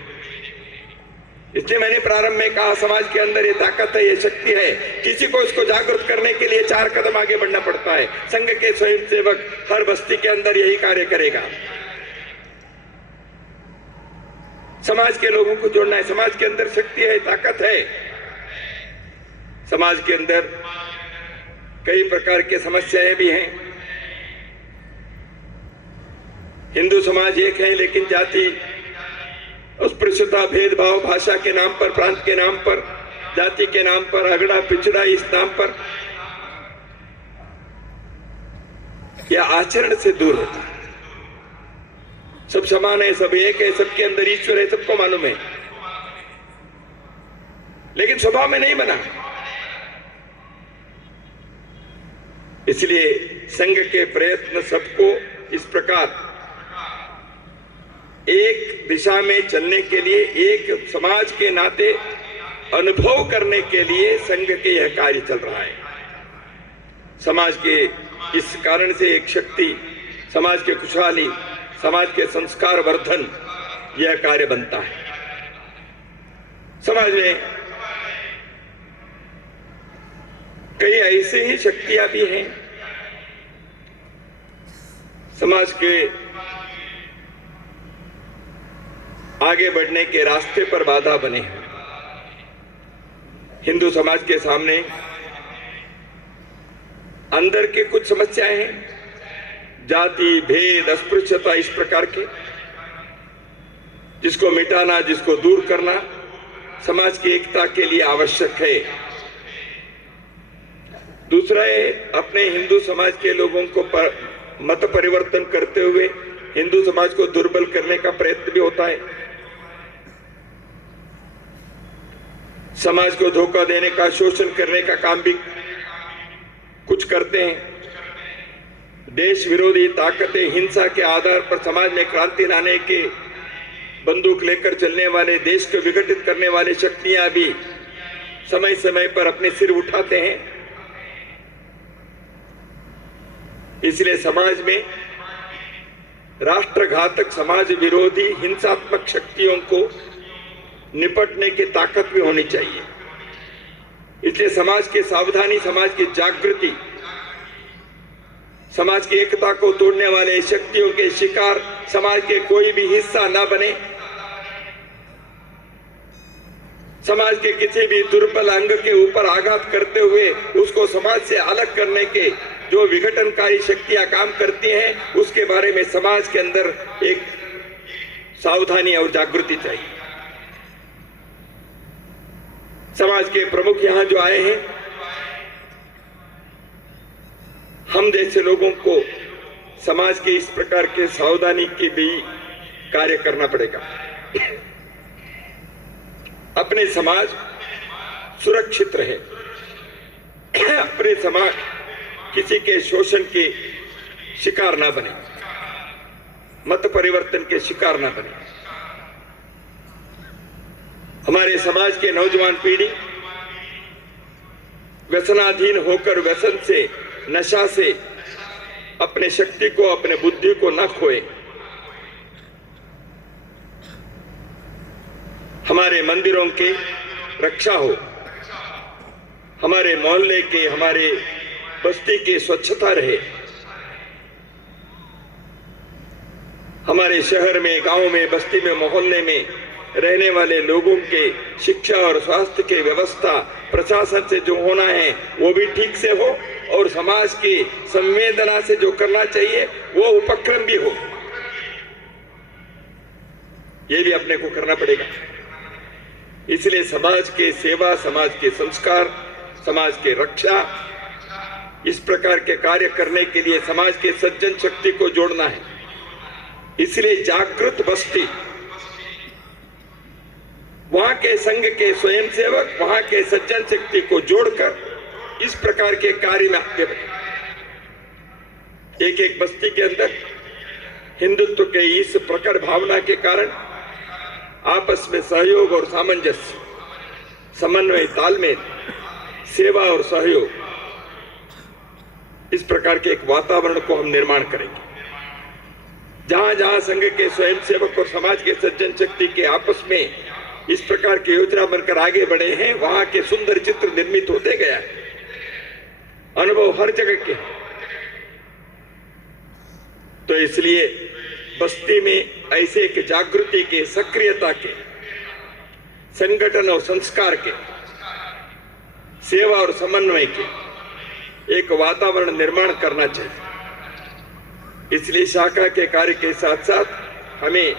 इसलिए मैंने प्रारंभ में कहा, समाज के अंदर ये ताकत है, ये शक्ति है। किसी को इसको जागृत करने के लिए 4 कदम आगे बढ़ना पड़ता है। संघ के स्वयंसेवक हर बस्ती के अंदर यही कार्य करेगा। समाज के लोगों को जोड़ना है। समाज के अंदर शक्ति है, ताकत है। समाज के अंदर कई प्रकार की समस्याएं भी हैं। हिंदू समाज एक है, लेकिन जाति, अस्पृश्यता, भेदभाव, भाषा के नाम पर, प्रांत के नाम पर, जाति के नाम पर, अगड़ा पिछड़ा, इस नाम पर यह आचरण से दूर होता है। सब समान है, सब एक है, सबके अंदर ईश्वर है, सबको मालूम है, लेकिन स्वभाव में नहीं बना। इसलिए संघ के प्रयत्न सबको इस प्रकार एक दिशा में चलने के लिए, एक समाज के नाते अनुभव करने के लिए संघ के यह कार्य चल रहा है। समाज के इस कारण से एक शक्ति, समाज के खुशहाली, समाज के संस्कार वर्धन, यह कार्य बनता है। समाज में कई ऐसे ही शक्तियां भी हैं, समाज के आगे बढ़ने के रास्ते पर बाधा बने हैं। हिंदू समाज के सामने अंदर के कुछ समस्याएं हैं, जाति, भेद, अस्पृश्यता, इस प्रकार के, जिसको मिटाना, जिसको दूर करना समाज की एकता के लिए आवश्यक है। दूसरा है, अपने हिंदू समाज के लोगों को मत परिवर्तन करते हुए हिंदू समाज को दुर्बल करने का प्रयत्न भी होता है। समाज को धोखा देने का, शोषण करने का काम भी कुछ करते हैं। देश विरोधी ताकतें हिंसा के आधार पर समाज में क्रांति लाने के, बंदूक लेकर चलने वाले, देश को विघटित करने वाले शक्तियां भी समय समय पर अपने सिर उठाते हैं। इसलिए समाज में राष्ट्रघातक, समाज विरोधी, हिंसात्मक शक्तियों को निपटने की ताकत भी होनी चाहिए। इसलिए समाज की सावधानी, समाज की जागृति, समाज की एकता को तोड़ने वाले शक्तियों के शिकार समाज के कोई भी हिस्सा न बने। समाज के किसी भी दुर्बल अंग के ऊपर आघात करते हुए उसको समाज से अलग करने के जो विघटनकारी शक्तियां काम करती हैं, उसके बारे में समाज के अंदर एक सावधानी और जागृति चाहिए। समाज के प्रमुख यहां जो आए हैं, हम जैसे लोगों को समाज के इस प्रकार के सावधानी के भी कार्य करना पड़ेगा। अपने समाज सुरक्षित रहे, अपने समाज किसी के शोषण के शिकार ना बने, मत परिवर्तन के शिकार ना बने। हमारे समाज के नौजवान पीढ़ी व्यसनाधीन होकर व्यसन से, नशा से अपने शक्ति को, अपने बुद्धि को न खोए। हमारे मंदिरों की रक्षा हो, हमारे मोहल्ले के, हमारे बस्ती की स्वच्छता रहे, हमारे शहर में, गांव में, बस्ती में, मोहल्ले में रहने वाले लोगों के शिक्षा और स्वास्थ्य की व्यवस्था प्रशासन से जो होना है वो भी ठीक से हो, और समाज की संवेदना से जो करना चाहिए वो उपक्रम भी हो, ये भी अपने को करना पड़ेगा। इसलिए समाज के सेवा, समाज के संस्कार, समाज के रक्षा, इस प्रकार के कार्य करने के लिए समाज के सज्जन शक्ति को जोड़ना है। इसलिए जागृत बस्ती, वहां के संघ के स्वयंसेवक, वहां के सज्जन शक्ति को जोड़कर इस प्रकार के कार्य में आगे बढ़े। एक एक बस्ती के अंदर हिंदुत्व के इस प्रखर भावना के कारण आपस में सहयोग और सामंजस्य, समन्वय, तालमेल, सेवा और सहयोग, इस प्रकार के एक वातावरण को हम निर्माण करेंगे। जहां जहां संघ के स्वयंसेवक और समाज के सज्जन शक्ति के आपस में इस प्रकार की योजना बनकर आगे बढ़े हैं, वहां के सुंदर चित्र निर्मित होते गया है। अनुभव हर जगह के, तो इसलिए बस्ती में ऐसे एक जागृति के, सक्रियता के, संगठन और संस्कार के, सेवा और समन्वय के एक वातावरण निर्माण करना चाहिए। इसलिए शाखा के कार्य के साथ साथ हमें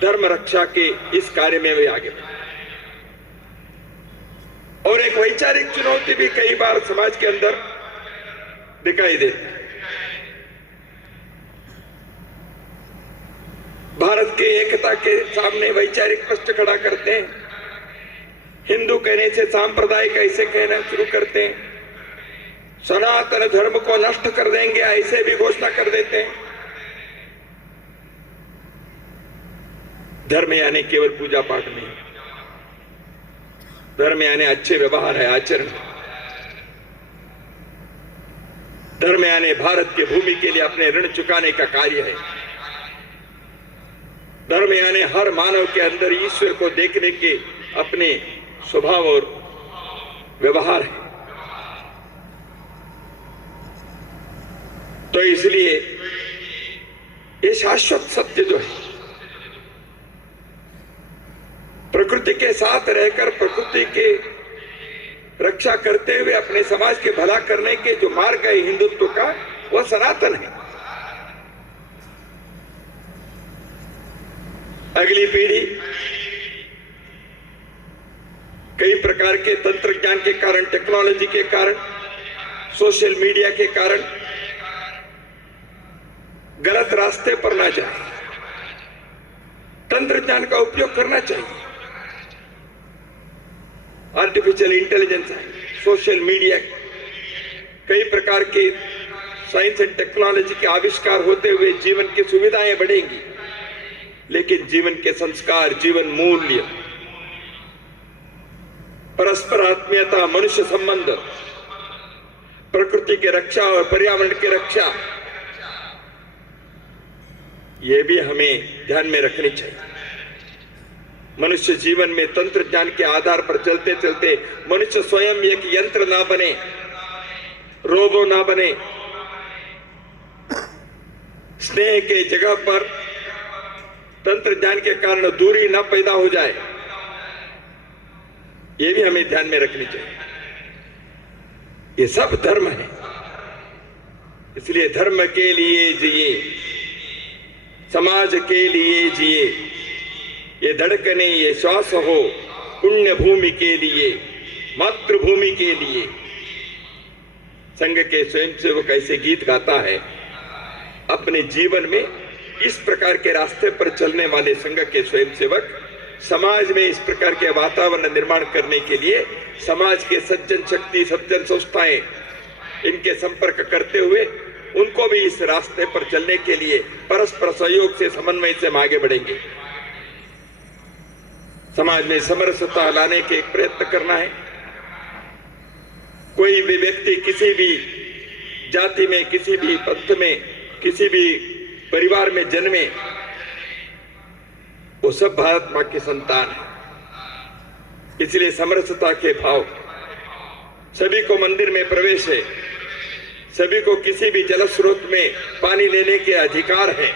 धर्म रक्षा के इस कार्य में भी आगे बढ़े। और एक वैचारिक चुनौती भी कई बार समाज के अंदर दिखाई देती है। भारत के एकता के सामने वैचारिक प्रश्न खड़ा करते हैं। हिंदू कहने से सांप्रदायिक ऐसे कहना शुरू करते हैं, सनातन धर्म को नष्ट कर देंगे ऐसे भी घोषणा कर देते हैं। धर्म यानी केवल पूजा पाठ नहीं, धर्म यानी अच्छे व्यवहार है, आचरण। धर्म यानी भारत की भूमि के लिए अपने ऋण चुकाने का कार्य है। धर्म यानी हर मानव के अंदर ईश्वर को देखने के अपने स्वभाव और व्यवहार है। तो इसलिए ये शाश्वत सत्य जो है, प्रकृति के साथ रहकर प्रकृति के रक्षा करते हुए अपने समाज के भला करने के जो मार्ग है हिंदुत्व का, वह सनातन है। अगली पीढ़ी कई प्रकार के तंत्र ज्ञान के कारण, टेक्नोलॉजी के कारण, सोशल मीडिया के कारण गलत रास्ते पर ना जाए। तंत्र ज्ञान का उपयोग करना चाहिए। आर्टिफिशियल इंटेलिजेंस है, सोशल मीडिया, कई प्रकार के साइंस एंड टेक्नोलॉजी के आविष्कार होते हुए जीवन की सुविधाएं बढ़ेंगी, लेकिन जीवन के संस्कार, जीवन मूल्य, परस्पर आत्मीयता, मनुष्य संबंध, प्रकृति की रक्षा और पर्यावरण की रक्षा, ये भी हमें ध्यान में रखनी चाहिए। मनुष्य जीवन में तंत्र ज्ञान के आधार पर चलते चलते मनुष्य स्वयं एक यंत्र ना बने, रोबो ना बने, स्नेह के जगह पर तंत्र ज्ञान के कारण दूरी ना पैदा हो जाए, ये भी हमें ध्यान में रखनी चाहिए। ये सब धर्म है, इसलिए धर्म के लिए जिए, समाज के लिए जिए, ये धड़कने, ये श्वास हो पुण्य भूमि के लिए, मातृभूमि के लिए। संघ के स्वयंसेवक ऐसे गीत गाता है। अपने जीवन में इस प्रकार के रास्ते पर चलने वाले संघ के स्वयंसेवक समाज में इस प्रकार के वातावरण निर्माण करने के लिए समाज के सज्जन शक्ति, सज्जन संस्थाएं, इनके संपर्क करते हुए उनको भी इस रास्ते पर चलने के लिए परस्पर सहयोग से, समन्वय से हम आगे बढ़ेंगे। समाज में समरसता लाने के एक प्रयत्न करना है। कोई भी व्यक्ति किसी भी जाति में, किसी भी पंथ में, किसी भी परिवार में जन्मे, वो सब भारत मां की संतान है। इसलिए समरसता के भाव, सभी को मंदिर में प्रवेश है, सभी को किसी भी जल स्रोत में पानी लेने के अधिकार है।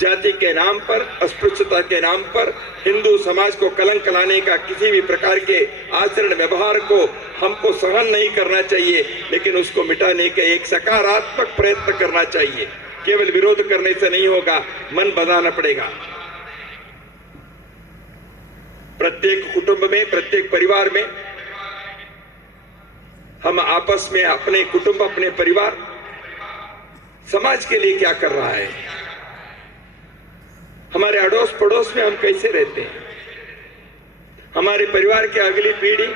जाति के नाम पर, अस्पृश्यता के नाम पर हिंदू समाज को कलंक लाने का किसी भी प्रकार के आचरण व्यवहार को हमको सहन नहीं करना चाहिए, लेकिन उसको मिटाने के एक सकारात्मक प्रयत्न करना चाहिए। केवल विरोध करने से नहीं होगा, मन बनाना पड़ेगा। प्रत्येक कुटुंब में, प्रत्येक परिवार में हम आपस में अपने कुटुंब, अपने परिवार, समाज के लिए क्या कर रहा है, हमारे अड़ोस पड़ोस में हम कैसे रहते हैं, हमारे परिवार की अगली पीढ़ी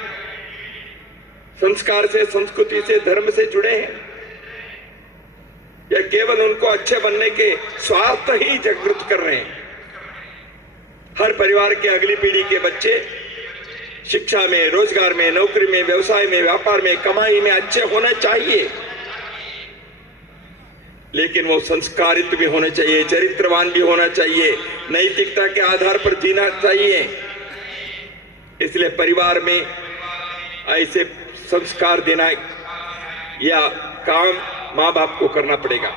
संस्कार से, संस्कृति से, धर्म से जुड़े हैं या केवल उनको अच्छे बनने के स्वार्थ ही जागृत कर रहे हैं। हर परिवार के अगली पीढ़ी के बच्चे शिक्षा में, रोजगार में, नौकरी में, व्यवसाय में, व्यापार में, कमाई में अच्छे होने चाहिए, लेकिन वो संस्कारित भी होने चाहिए, चरित्रवान भी होना चाहिए, नैतिकता के आधार पर जीना चाहिए। इसलिए परिवार में ऐसे संस्कार देना या काम माँ बाप को करना पड़ेगा।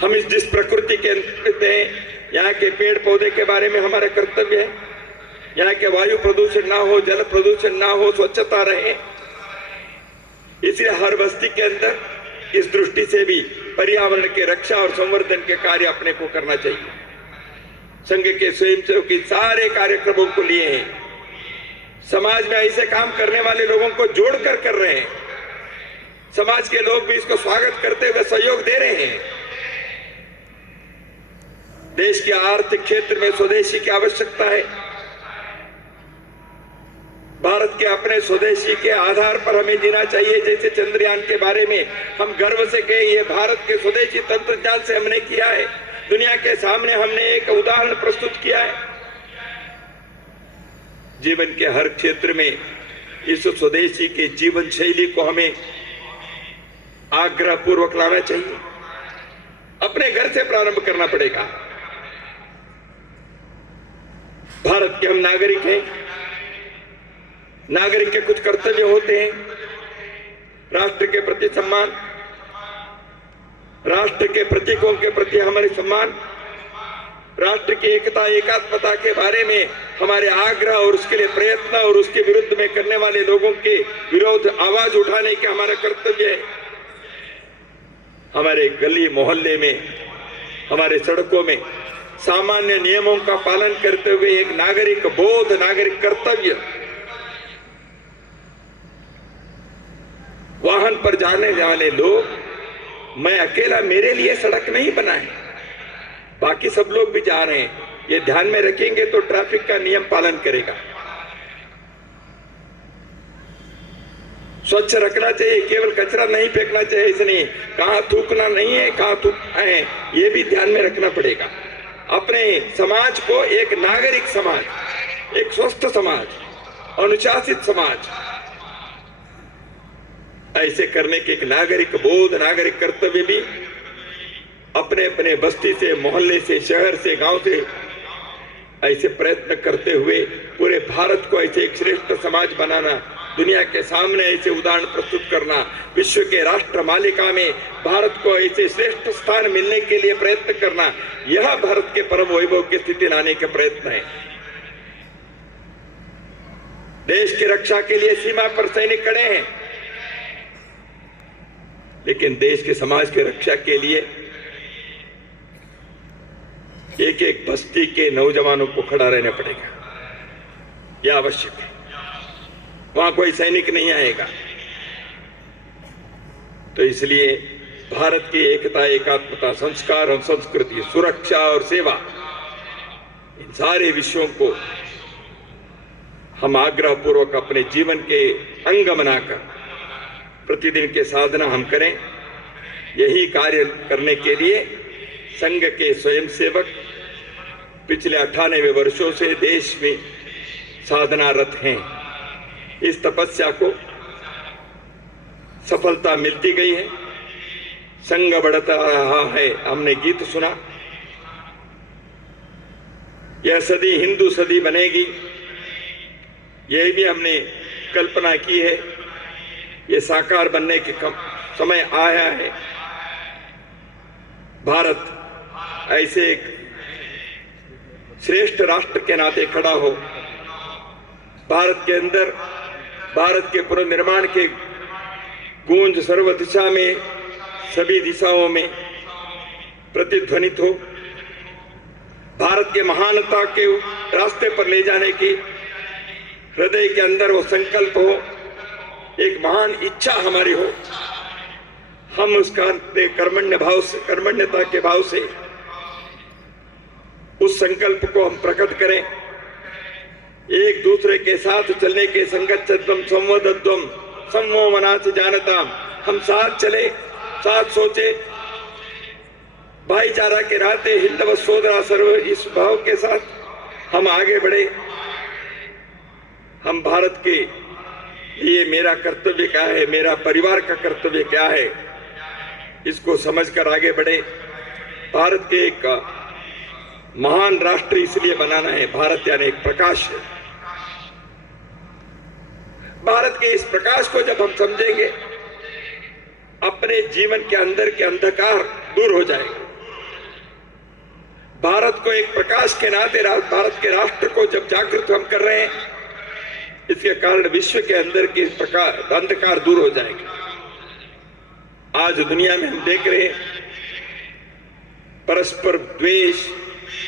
हम इस जिस प्रकृति के हैं, यहाँ के पेड़ पौधे के बारे में हमारा कर्तव्य है, यहाँ के वायु प्रदूषण ना हो, जल प्रदूषण ना हो, स्वच्छता रहे। इसलिए हर बस्ती के अंदर इस दृष्टि से भी पर्यावरण के रक्षा और संवर्धन के कार्य अपने को करना चाहिए। संघ के स्वयंसेवक सारे कार्यक्रमों को लिए हैं, समाज में ऐसे काम करने वाले लोगों को जोड़कर कर रहे हैं। समाज के लोग भी इसको स्वागत करते हुए सहयोग दे रहे हैं। देश के आर्थिक क्षेत्र में स्वदेशी की आवश्यकता है। भारत के अपने स्वदेशी के आधार पर हमें जीना चाहिए। जैसे चंद्रयान के बारे में हम गर्व से कहें, ये भारत के स्वदेशी तंत्रज्ञान से हमने किया है। दुनिया के सामने हमने एक उदाहरण प्रस्तुत किया है। जीवन के हर क्षेत्र में इस स्वदेशी के जीवन शैली को हमें आग्रह पूर्वक लाना चाहिए। अपने घर से प्रारंभ करना पड़ेगा। भारत के हम नागरिक हैं। नागरिक के कुछ कर्तव्य होते हैं। राष्ट्र के प्रति सम्मान, राष्ट्र के प्रतीकों के प्रति हमारे सम्मान, राष्ट्र की एकता एकात्मता के बारे में हमारे आग्रह और उसके लिए प्रयत्न और उसके विरुद्ध में करने वाले लोगों के विरोध आवाज उठाने का हमारा कर्तव्य है। हमारे गली मोहल्ले में, हमारे सड़कों में सामान्य नियमों का पालन करते हुए एक नागरिक बोध, नागरिक कर्तव्य, वाहन पर जाने वाले लोग, मैं अकेला, मेरे लिए सड़क नहीं बनाए, बाकी सब लोग भी जा रहे हैं, ये ध्यान में रखेंगे तो ट्रैफिक का नियम पालन करेगा। स्वच्छ रखना चाहिए, केवल कचरा नहीं फेंकना चाहिए, इसलिए कहां थूकना नहीं है, कहां थूकना है, ये भी ध्यान में रखना पड़ेगा। अपने समाज को एक नागरिक समाज, एक स्वस्थ समाज, अनुशासित समाज, ऐसे करने के एक नागरिक बोध, नागरिक कर्तव्य भी अपने अपने बस्ती से, मोहल्ले से, शहर से, गांव से ऐसे प्रयत्न करते हुए पूरे भारत को ऐसे एक श्रेष्ठ समाज बनाना, दुनिया के सामने ऐसे उदाहरण प्रस्तुत करना, विश्व के राष्ट्र मालिका में भारत को ऐसे श्रेष्ठ स्थान मिलने के लिए प्रयत्न करना, यह भारत के परम वैभव की स्थिति लाने के प्रयत्न है। देश की रक्षा के लिए सीमा पर सैनिक खड़े हैं, लेकिन देश के समाज की रक्षा के लिए एक एक बस्ती के नौजवानों को खड़ा रहना पड़ेगा। यह आवश्यक है। वहां कोई सैनिक नहीं आएगा। तो इसलिए भारत की एकता, एकात्मता, संस्कार और संस्कृति, सुरक्षा और सेवा, इन सारे विषयों को हम आग्रह पूर्वक अपने जीवन के अंग बनाकर प्रतिदिन के साधना हम करें। यही कार्य करने के लिए संघ के स्वयंसेवक पिछले 98 वर्षों से देश में साधनारत हैं। इस तपस्या को सफलता मिलती गई है, संघ बढ़ता रहा है। हमने गीत सुना, यह सदी हिंदू सदी बनेगी, यही भी हमने कल्पना की है, ये साकार बनने के समय आया है। भारत ऐसे एक श्रेष्ठ राष्ट्र के नाते खड़ा हो, भारत के अंदर भारत के पुनर्निर्माण के गूंज सर्व दिशा में, सभी दिशाओं में प्रतिध्वनित हो, भारत के महानता के रास्ते पर ले जाने की हृदय के अंदर वो संकल्प हो, एक महान इच्छा हमारी हो। हम उसका कर्मण्यता के भाव से उस संकल्प को हम प्रकट करें। एक दूसरे के साथ चलने के संगच्छध्वम संवदध्वम समो मनाच जानताम, हम साथ चले, साथ सोचे, भाईचारा के नाते हिंदव सोदरा सर्व, इस भाव के साथ हम आगे बढ़े। हम भारत के लिए मेरा कर्तव्य क्या है, मेरा परिवार का कर्तव्य क्या है, इसको समझकर आगे बढ़े। भारत के एक महान राष्ट्र इसलिए बनाना है, भारत यानी एक प्रकाश है। भारत के इस प्रकाश को जब हम समझेंगे, अपने जीवन के अंदर के अंधकार दूर हो जाएगा। भारत को एक प्रकाश के नाते, भारत के राष्ट्र को जब जागृत हम कर रहे हैं, इसके कारण विश्व के अंदर के अंधकार दूर हो जाएगा। आज दुनिया में हम देख रहे हैं, परस्पर द्वेष,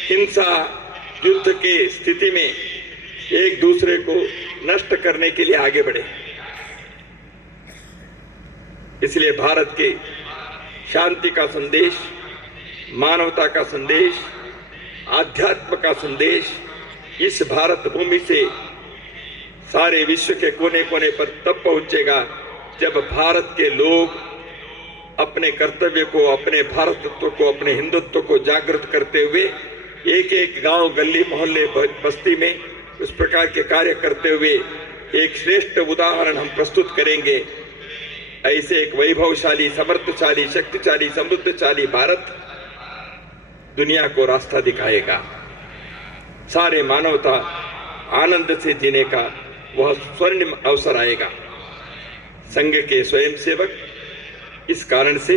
हिंसा, युद्ध के स्थिति में एक दूसरे को नष्ट करने के लिए आगे बढ़े। इसलिए भारत के शांति का संदेश, मानवता का संदेश, आध्यात्म का संदेश इस भारत भूमि से सारे विश्व के कोने कोने पर तब पहुंचेगा जब भारत के लोग अपने कर्तव्य को, अपने भारतत्व को, अपने हिंदुत्व को जागृत करते हुए एक एक गांव, गली, मोहल्ले, बस्ती में उस प्रकार के कार्य करते हुए एक श्रेष्ठ उदाहरण हम प्रस्तुत करेंगे। ऐसे एक वैभवशाली, समर्थशाली, शक्तिशाली, समृद्धशाली भारत दुनिया को रास्ता दिखाएगा। सारे मानवता आनंद से जीने का वह स्वर्णिम अवसर आएगा। संघ के स्वयंसेवक इस कारण से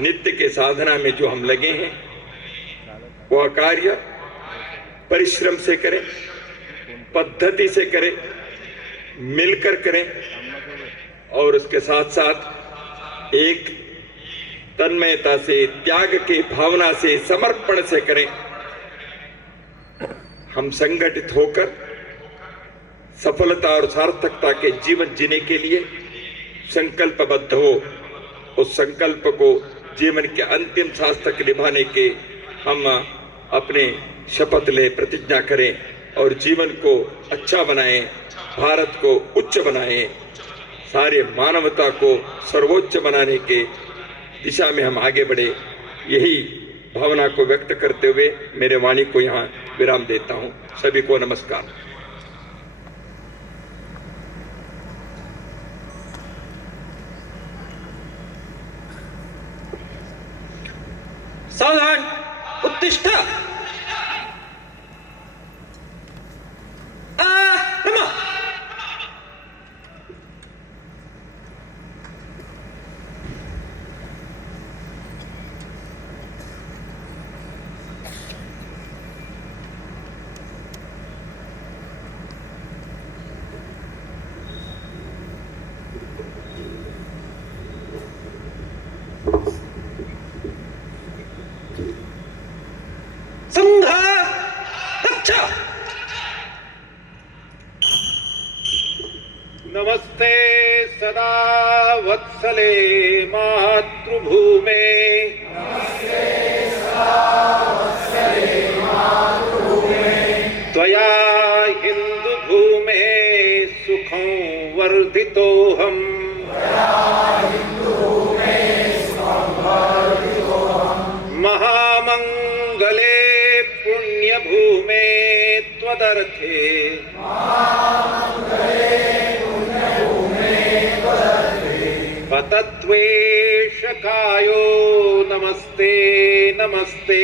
नित्य के साधना में जो हम लगे हैं, वह कार्य परिश्रम से करें, पद्धति से करें, मिलकर करें और उसके साथ साथ एक तन्मयता से, त्याग की भावना से, समर्पण से करें। हम संगठित होकर सफलता और सार्थकता के जीवन जीने के लिए संकल्पबद्ध हो, उस संकल्प को जीवन के अंतिम सांस तक निभाने के हम अपने शपथ ले, प्रतिज्ञा करें और जीवन को अच्छा बनाएं, भारत को उच्च बनाएं, सारे मानवता को सर्वोच्च बनाने के दिशा में हम आगे बढ़े। यही भावना को व्यक्त करते हुए मेरे वाणी को यहाँ विराम देता हूँ। सभी को नमस्कार। सावधान, उत्तिष्ठ। रमा। संघ रक्षा। नमस्ते सदा वत्सले मातृभूमे, त्वया हिन्दुभूमे सुखं वर्धितोऽहम्। महामंगले पुण्यभूमे त्वदर्थे, पतत्वेष कायो नमस्ते नमस्ते।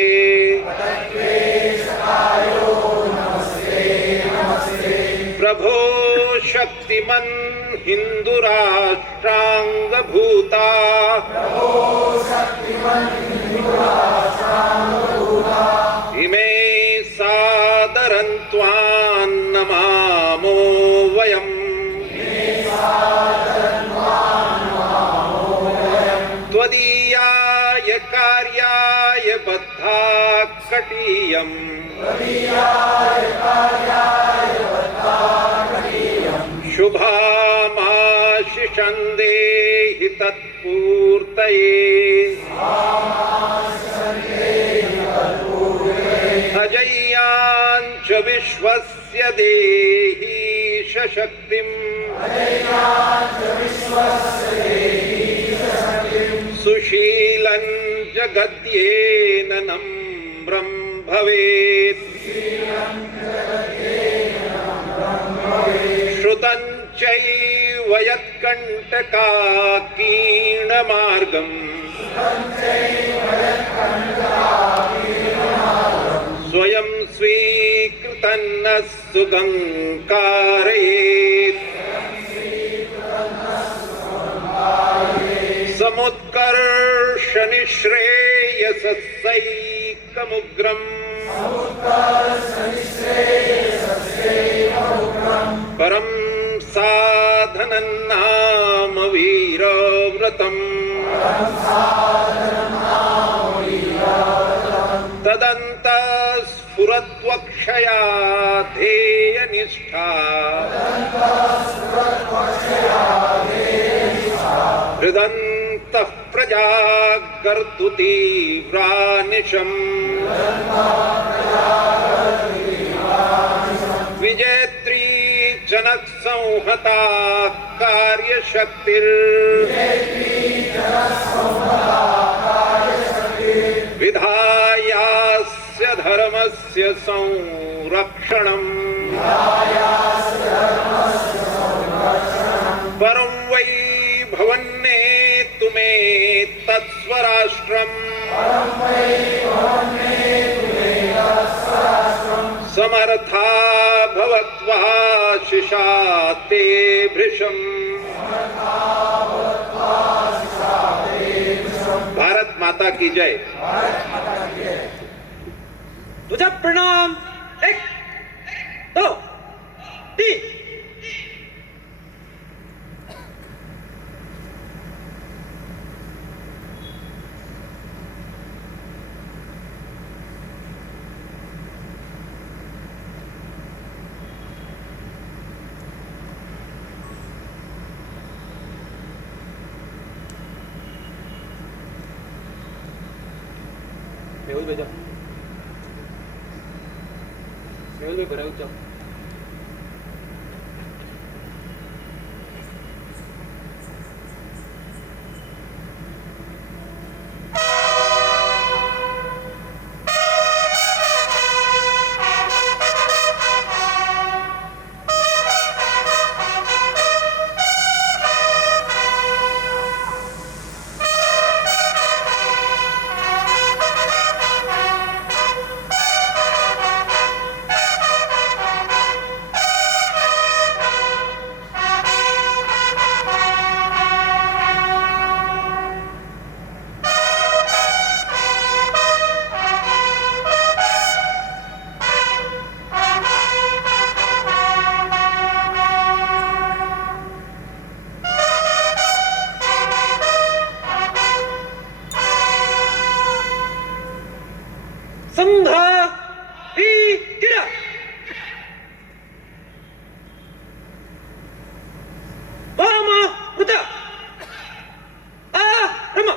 प्रभो शक्तिमन् हिन्दुराष्ट्राङ्गभूता इमे सादरं त्वां नमामो वयम् त्वदीयाय कार्याय बद्धा कटीयम् शुभामाशिषं देहि तत्पूर्तये अजय्याञ्च विश्वस्य देहि शक्तिम् सुशीलं जगद्येन नम्रं भवेत् श्रुतं चैव यत्कण्टकाकीर्णमार्गम् स्वयं स्वीकृतं न सुगङ्कारयेत् समुत्कर्ष निःश्रेयसैकमुग्रम् परं साधनं नाम वीरव्रतम् तदन्तः स्फुरद्वक्षया ध्येयनिष्ठा हृदन्तः प्रजागर्तु तीव्रानिशम् विजेत्री जनक संहता कार्यशक्तिर् विधायास्य धर्मस्य संरक्षणम् परं वै भवन्नेतु मे तत्स्वराष्ट्रम् समर्था भवत्वा शिशा ते भृशम्। भारत माता की जय। तुझा प्रणाम। 1 2 3 मेहुल भेजा, मेहुल में भरा जाओ। संघा ही तिरा वामा उता आ रमा